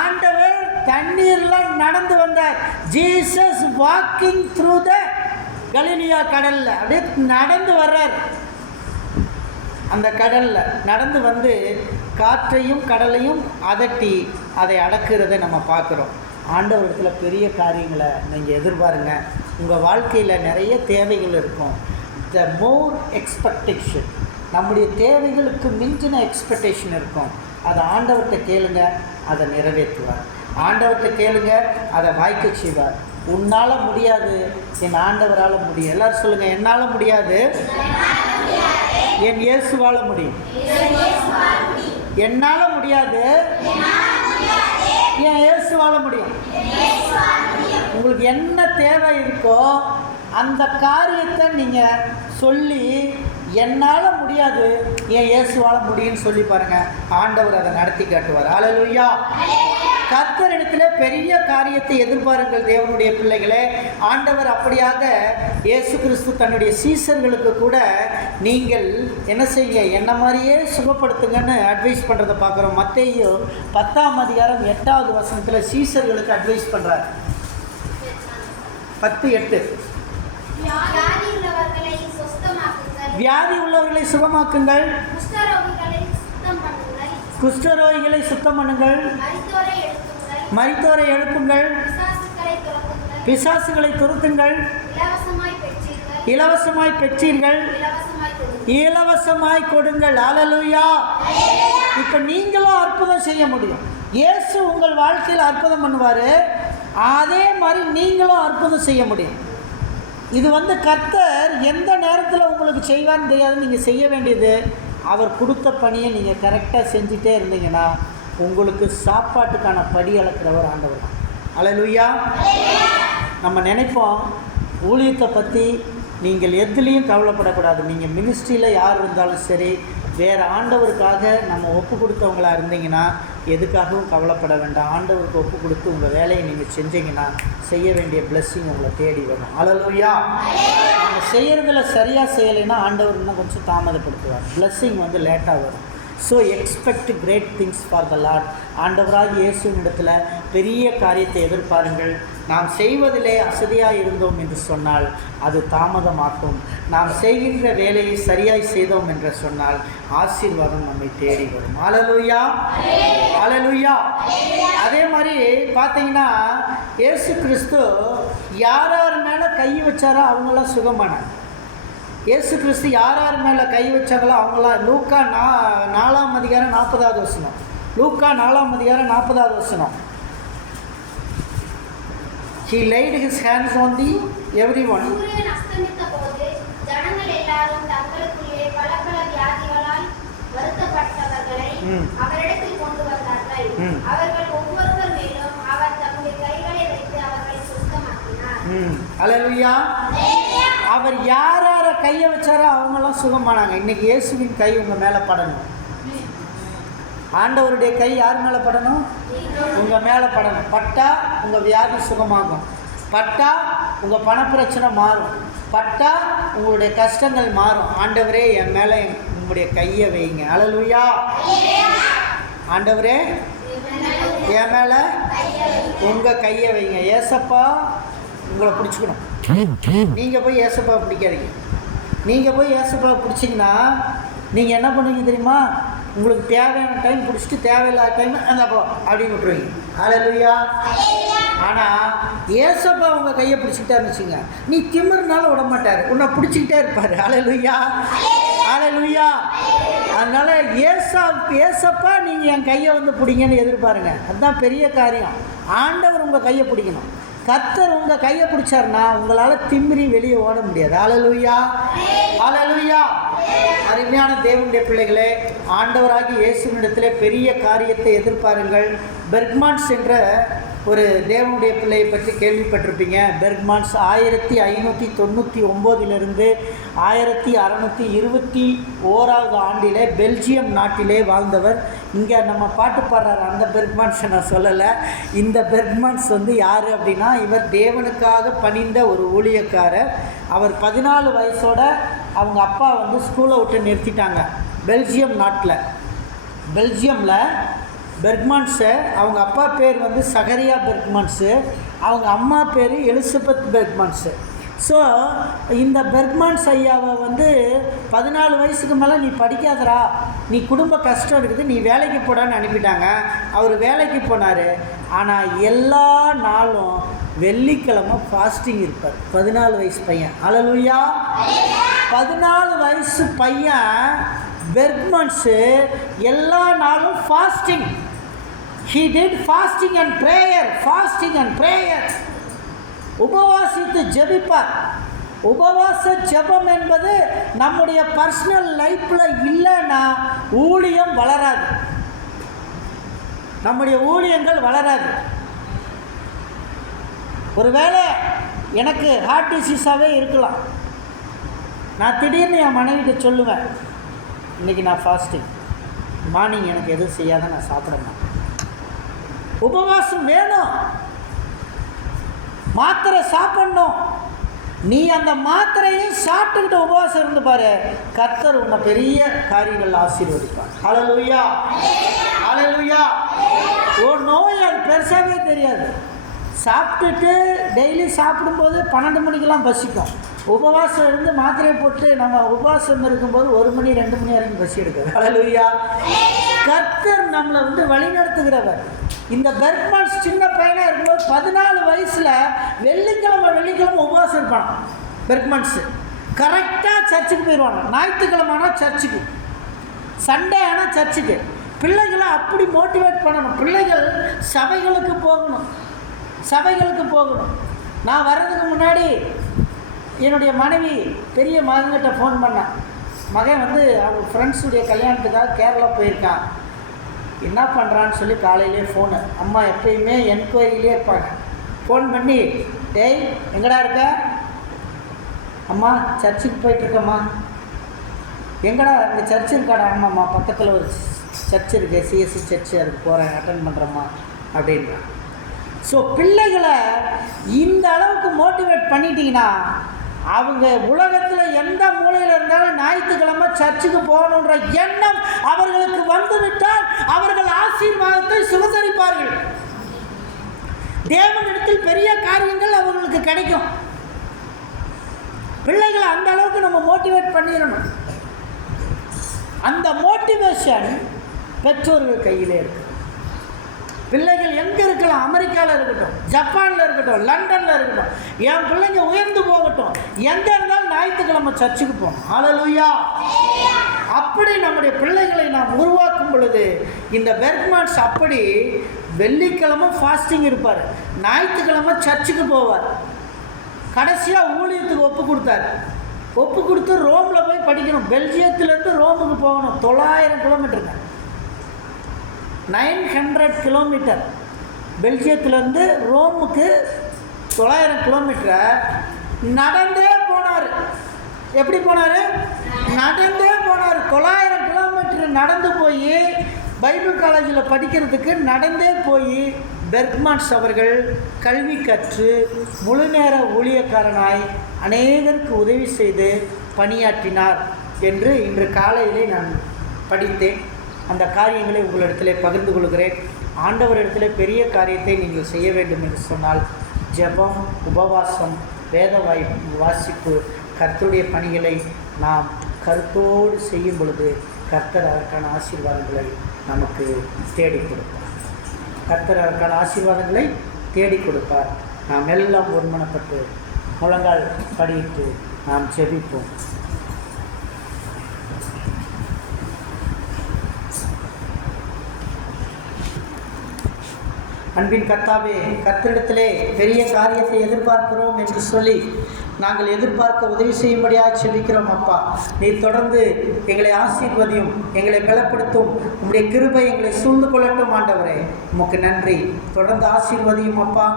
ஆண்டவர் தண்ணீர்லாம் நடந்து வந்தார். Jesus walking through the Galilee கடலில் அப்படியே நடந்து வர்றார். அந்த கடலில் நடந்து வந்து காற்றையும் கடலையும் அதட்டி அதை அடக்கிறதை நம்ம பார்க்குறோம். ஆண்டவரிடத்தில் பெரிய காரியங்களை நீங்கள் எதிர்பாருங்க. உங்கள் வாழ்க்கையில் நிறைய தேவைகள் இருக்கும். த மோர் எக்ஸ்பெக்டேஷன், நம்முடைய தேவைகளுக்கு மிஞ்சின எக்ஸ்பெக்டேஷன் இருக்கும். அதை ஆண்டவர்கிட்ட கேளுங்க, அதை நிறைவேற்றுவார். ஆண்டவர்கிட்ட கேளுங்க, அதை வாய்க்க செய்வார். உன்னால் முடியாது, என் ஆண்டவரால் முடியும். எல்லாரும் சொல்லுங்கள், என்னால் முடியாது, என் இயேசுவால் முடியும். என்னால் முடியாது, என் இயேசுவால் முடியும். உங்களுக்கு என்ன தேவை இருக்கோ அந்த காரியத்தை நீங்கள் சொல்லி, என்னால் முடியாது, என் இயேசுவால் முடியும்னு சொல்லி பாருங்கள். ஆண்டவர் அதை நடத்தி காட்டுவார். ஹல்லேலூயா. கர்த்தரிடத்தில் பெரிய காரியத்தை எதிர்பாருங்கள் தேவனுடைய பிள்ளைகளே. ஆண்டவர் அப்படியாக இயேசு கிறிஸ்து தன்னுடைய சீசர்களுக்கு கூட நீங்கள் என்ன செய்ய, என்ன மாதிரியே சுகப்படுத்துங்கன்னு அட்வைஸ் பண்ணுறதை பார்க்குறோம். மத்தேயு 10:8 சீசர்களுக்கு அட்வைஸ் பண்ணுறார். 10:8 வியாதி உள்ளவர்களை சுகமாக்குங்கள், குஷ்டரோகிகளை சுத்தம் பண்ணுங்கள், மரித்தோரை எழுப்புங்கள், பிசாசுகளை துரத்துங்கள், இலவசமாய் பெற்றீர்கள், இலவசமாய் கொடுங்கள். ஹல்லேலூயா. இப்போ நீங்களும் அற்புதம் செய்ய முடியும். இயேசு உங்கள் வாழ்க்கையில் அற்புதம் பண்ணுவார், அதே மாதிரி நீங்களும் அற்புதம் செய்ய முடியும். இது வந்து கர்த்தர் எந்த நேரத்தில் உங்களுக்கு செய்வான்னு தெரியாது. நீங்கள் செய்ய வேண்டியது, அவர் கொடுத்த பணியை நீங்கள் கரெக்டாக செஞ்சுட்டே இருந்தீங்கன்னா உங்களுக்கு சாப்பாட்டுக்கான படி அளக்கிறவர் ஆண்டவர் தான். ஹல்லேலூயா. நம்ம நினைப்போம் ஊழியத்தை பற்றி, நீங்கள் எதுலேயும் கவலைப்படக்கூடாது. நீங்கள் மினிஸ்ட்ரியில் யார் இருந்தாலும் சரி, வேறு ஆண்டவருக்காக நம்ம ஒப்பு கொடுத்தவங்களாக இருந்தீங்கன்னா எதுக்காகவும் கவலைப்பட வேண்டாம். ஆண்டவருக்கு ஒப்பு கொடுத்து உங்கள் வேலையை நீங்கள் செஞ்சீங்கன்னா செய்ய வேண்டிய பிளெஸ்ஸிங் உங்களை தேடி வரும். ஹல்லேலூயா. நம்ம செய்கிறதுல சரியாக செய்யலைன்னா ஆண்டவர் இன்னும் கொஞ்சம் தாமதப்படுத்துவார். பிளெஸ்ஸிங் வந்து லேட்டாக வரும். So expect great things for the Lord. ஆண்டவராக இயேசுவிடத்தில் பெரிய காரியத்தை எதிர்பாருங்கள். நாம் செய்வதிலே அசதியாக இருந்தோம் என்று சொன்னால் அது தாமதமாக்கும். நாம் செய்கின்ற வேலையை சரியாய் செய்தோம் என்று சொன்னால் ஆசீர்வாதம் நம்மை தேடி வரும். ஹல்லேலூயா. ஹல்லேலூயா. அதே மாதிரி பார்த்தீங்கன்னா இயேசு கிறிஸ்து யார் யார் மேலே கை வச்சாரோ அவங்களாம் சுகமானாங்க. இயேசு கிறிஸ்து யார் யார் மேலே கை வச்சாங்களோ அவங்களாம். லூக்கா 4:40. லூக்கா 4:40. He laid his hands on the everyone. ஹல்லேலூயா. அவர் யார் யாரை கையை வச்சாரோ அவங்களாம் சுகமானாங்க. இன்னைக்கு இயேசுவின் கை உங்கள் மேலே படணும். ஆண்டவருடைய கை யார் மேலே படணும்? உங்கள் மேலே படணும். பட்டா உங்கள் வியாதி சுகமாகும், பட்டா உங்கள் பணப்பிரச்சனை மாறும், பட்டா உங்களுடைய கஷ்டங்கள் மாறும். ஆண்டவரே என் மேலே உங்களுடைய கையை வைங்க. ஹல்லேலூயா. ஆண்டவரே என் மேலே உங்கள் கையை வைங்க. ஏசப்பா உங்களை பிடிச்சிக்கணும். நீங்கள் போய் ஏசப்பா பிடிக்காதீங்க. நீங்கள் போய் ஏசப்பா பிடிச்சிங்கன்னா நீங்கள் என்ன பண்ணுவீங்க தெரியுமா? உங்களுக்கு தேவையான டைம் பிடிச்சிட்டு தேவையில்லாத டைம் அந்த அப்படின்னு விட்டுருவீங்க. ஹல்லேலூயா. ஆனால் ஏசப்பா அவங்க கையை பிடிச்சிக்கிட்டாருன்னு வச்சுங்க, நீ திமிர்னால விட மாட்டார், உன்னை பிடிச்சிக்கிட்டே இருப்பார். ஹல்லேலூயா, ஹல்லேலூயா. அதனால் ஏசப்பா நீங்கள் என் கையை வந்து பிடிங்கன்னு எதிர்பாருங்க. அதுதான் பெரிய காரியம். ஆண்டவர் உங்கள் கையை பிடிக்கணும். கர்த்தர் உங்கள் கையை பிடிச்சாருன்னா உங்களால் திமிரி வெளியே ஓட முடியாது. ஹல்லேலூயா, ஹல்லேலூயா. அருமையான தேவனுடைய பிள்ளைகளே, ஆண்டவராகி இயேசுவினிடத்திலே பெரிய காரியத்தை எதிர்பாருங்கள். பெர்க்மான்ஸ் என்ற ஒரு தேவனுடைய பிள்ளையை பற்றி கேள்விப்பட்டிருப்பீங்க. பெர்க்மான்ஸ் 1599 1621 ஆண்டிலே பெல்ஜியம் நாட்டிலே வாழ்ந்தவர். இங்கே நம்ம பாட்டு பாடுறார் அந்த பெர்க்மான்ஸை நான் சொல்லலை. இந்த பெர்க்மான்ஸ் வந்து யார் அப்படின்னா, இவர் தேவனுக்காக பணிந்த ஒரு ஊழியக்காரர். அவர் 14 வயசோட அவங்க அப்பா வந்து ஸ்கூலை விட்டு நிறுத்திட்டாங்க. பெல்ஜியம் நாட்டில், பெல்ஜியமில் பெர்க்மான்ஸு, அவங்க அப்பா பேர் வந்து சகரியா பெர்க்மான்ஸு, அவங்க அம்மா பேர் எலிசபெத் பெர்க்மான்ஸு. ஸோ இந்த பெர்க்மான்ஸ் ஐயாவை வந்து 14 வயசுக்கு மேலே நீ படிக்காதரா, நீ குடும்ப கஷ்டம் இருக்குது, நீ வேலைக்கு போடான்னு அனுப்பிட்டாங்க. அவர் வேலைக்கு போனார். ஆனால் எல்லா நாளும் வெள்ளிக்கிழமை ஃபாஸ்டிங் இருப்பார். 14 வயசு பையன். ஹல்லேலூயா. 14 வயசு பையன் பெர்க்மான்ஸு எல்லா நாளும் fasting. He did fasting and prayer, fasting and prayer. உபவாசித்து ஜெபிப்பார். உபவாச ஜெபம் என்பது நம்முடைய பர்சனல் லைஃப்பில் இல்லைன்னா ஊழியம் வளராது, நம்முடைய ஊழியங்கள் வளராது. ஒருவேளை எனக்கு ஹார்ட் டிசீஸாகவே இருக்கலாம். நான் திடீர்னு என் மனைவிட்ட சொல்லுவேன், இன்றைக்கி நான் ஃபாஸ்டிங், மார்னிங் எனக்கு எதுவும் செய்யாத நான் சாப்பிடணும். உபவாசம் வேணும், மாத்திரை சாப்பிடணும். நீ அந்த மாத்திரையும் சாப்பிட்டுக்கிட்ட உபவாசம் இருந்து பாரு, கர்த்தர் உன்னை பெரிய காரியங்கள் ஆசீர்வதிப்பார். ஹல்லேலூயா, ஹல்லேலூயா. ஒரு நோய் அது பெருசாகவே தெரியாது. சாப்பிட்டுட்டு டெய்லி சாப்பிடும்போது 12 மணிக்கெல்லாம் பசிக்கும். உபவாசம் இருந்து மாத்திரையை போட்டு நம்ம உபவாசம் இருக்கும்போது 1 மணி 2 மணி வரைக்கும் பசி எடுக்குது. ஹல்லேலூயா. கர்த்தர் நம்மளை வந்து வழிநடத்துகிறவர். இந்த பெர்க்மான்ஸ் சின்ன பையனாக இருக்கும்போது 14 வயசில் வெள்ளிக்கிழமை உபவாசம் இருப்பான். பெர்க்மான்ஸு கரெக்டாக சர்ச்சுக்கு போயிடுவாங்க. ஞாயிற்றுக்கிழமை ஆனால் சர்ச்சுக்கு, சண்டே ஆனால் சர்ச்சுக்கு. பிள்ளைகளை அப்படி மோட்டிவேட் பண்ணணும். பிள்ளைகள் சபைகளுக்கு போகணும், சபைகளுக்கு போகணும். நான் வர்றதுக்கு முன்னாடி என்னுடைய மனைவி பெரிய மகன்கிட்ட ஃபோன் பண்ணேன். மகன் வந்து அவங்க ஃப்ரெண்ட்ஸுடைய கல்யாணத்துக்காக கேரளா போயிருக்கான், என்ன பண்ணுறான்னு சொல்லி காலையிலே ஃபோனு. அம்மா எப்பயுமே என்கொயரியிலே இருப்பாங்க. ஃபோன் பண்ணி, டேய் எங்கடா இருக்க? அம்மா சர்ச்சுக்கு போயிட்டுருக்கம்மா. எங்கடா இங்கே சர்ச் இருக்காடா? ஆமாம்மா, பக்கத்தில் ஒரு சர்ச் இருக்குது, சிஎஸ்சி சர்ச்சு, அதுக்கு போகிறேன், அட்டன் பண்ணுறேம்மா அப்படின்றான். ஸோ பிள்ளைகளை இந்த அளவுக்கு மோட்டிவேட் பண்ணிட்டீங்கன்னா அவங்க உலகத்தில் எந்த மூலையில் இருந்தாலும் ஞாயிற்றுக்கிழமை சர்ச்சுக்கு போகணுன்ற எண்ணம் அவர்களுக்கு வந்துவிட்டால் அவர்கள் ஆசீர்வாதத்தை சுதந்திரிப்பார்கள். தேவனிடத்தில் பெரிய காரியங்கள் அவர்களுக்கு கிடைக்கும். பிள்ளைகளை அந்த அளவுக்கு நம்ம மோட்டிவேட் பண்ணிடணும். அந்த மோட்டிவேஷன் பெற்றோர்கள் கையிலே இருக்கு. பிள்ளைகள் எங்கே இருக்கலாம், அமெரிக்காவில் இருக்கட்டும், ஜப்பானில் இருக்கட்டும், லண்டனில் இருக்கட்டும், என் பிள்ளைங்க உயர்ந்து போகட்டும், எங்கே இருந்தாலும் ஞாயிற்றுக்கிழமை சர்ச்சுக்கு போகணும். ஹல்லேலூயா. அப்படி நம்முடைய பிள்ளைகளை நாம் உருவாக்கும் பொழுது இந்த பெர்க்மான்ஸ் அப்படி வெள்ளிக்கிழமை ஃபாஸ்டிங் இருப்பார், ஞாயிற்றுக்கிழமை சர்ச்சுக்கு போவார். கடைசியாக ஊழியத்துக்கு ஒப்பு கொடுத்தார். ஒப்பு கொடுத்து ரோமில் போய் படிக்கணும். பெல்ஜியத்துலேருந்து ரோமுக்கு போகணும். 900 கிலோமீட்டருங்க, 900 கிலோமீட்டர். பெல்ஜியத்துலேருந்து ரோமுக்கு 900 கிலோமீட்டரை நடந்தே போனார். எப்படி போனார்? நடந்தே போனார். 900 கிலோமீட்டர் நடந்து போய் பைபிள் காலேஜில் படிக்கிறதுக்கு நடந்தே போய் பெர்க்மான்ஸ் அவர்கள் கல்வி கற்று முழு நேர ஊழியக்காரனாய் அநேகருக்கு உதவி செய்து பணியாற்றினார் என்று இன்று காலையிலே நான் படித்தேன். அந்த காரியங்களை உங்களிடத்திலே பகிர்ந்து கொள்கிறேன். ஆண்டவரிடத்தில் பெரிய காரியத்தை நீங்கள் செய்ய வேண்டும் என்று சொன்னால் ஜெபம், உபவாசம், வேத வாசிப்பு, கர்த்தருடைய பணிகளை நாம் கருத்தோடு செய்யும் பொழுது கர்த்தர் அதற்கான ஆசீர்வாதங்களை நமக்கு தேடி கொடுப்பார். கர்த்தர் அதற்கான ஆசீர்வாதங்களை தேடி கொடுப்பார். நாம் எல்லாம் ஒருமனப்பட்டு முழங்கால் படியிட்டு நாம் ஜெபிப்போம். அன்பின் கர்த்தாவே, கர்த்தரிடத்திலே பெரிய காரியத்தை எதிர்பார்க்கிறோம் என்று சொல்லி நாங்கள் எதிர்பார்க்க உதவி செய்யும்படியாக செபிக்கிறோம். அப்பா, நீர் தொடர்ந்து எங்களை ஆசீர்வதியும், எங்களை பலப்படுத்தும். உம்முடைய கிருபை எங்களை சூழ்ந்து கொள்ளட்டும். ஆண்டவரே, உமக்கு நன்றி. தொடர்ந்து ஆசீர்வதியும் அப்பா.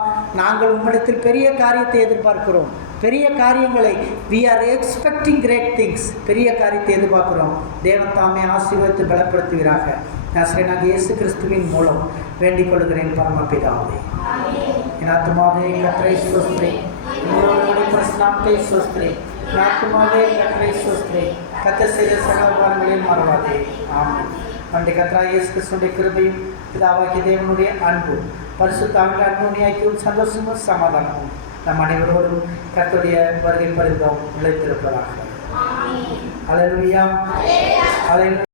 நாங்கள் உம்மிடத்தில் பெரிய காரியத்தை எதிர்பார்க்கிறோம். பெரிய காரியங்களை we are expecting great things. பெரிய காரியத்தை எதிர்பார்க்கிறோம். தேவன் தாமே ஆசீர்வதித்து பலப்படுத்துவீராக. நசரேயனாகிய இயேசு கிறிஸ்துவின் மூலம் வேண்டிக் கொள்கிறேன் பரமபிதாவே. என் ஆத்துமாவே கர்த்தரை ஸ்தோத்திரி, என்னுடைய பரிசுத்தத்தை ஸ்தோத்திரி. என் ஆத்துமாவே கர்த்தரை ஸ்தோத்திரி, கர்த்தர் செய்த சகல உபகாரங்களையும் மறவாதே. ஆமென். நம்முடைய கர்த்தராகிய இயேசு கிறிஸ்துவின் கிருபையும் பிதாவாகிய தேவனுடைய அன்பும் பரிசுத்த ஆவியின் அன்பும் ஐக்கியமும் சந்தோஷமும் சமாதானமும் நம் அனைவரோடும் கர்த்தருடைய வருகை பரிந்தும் நிலைத்திருப்பதாக. அல்லேலூயா.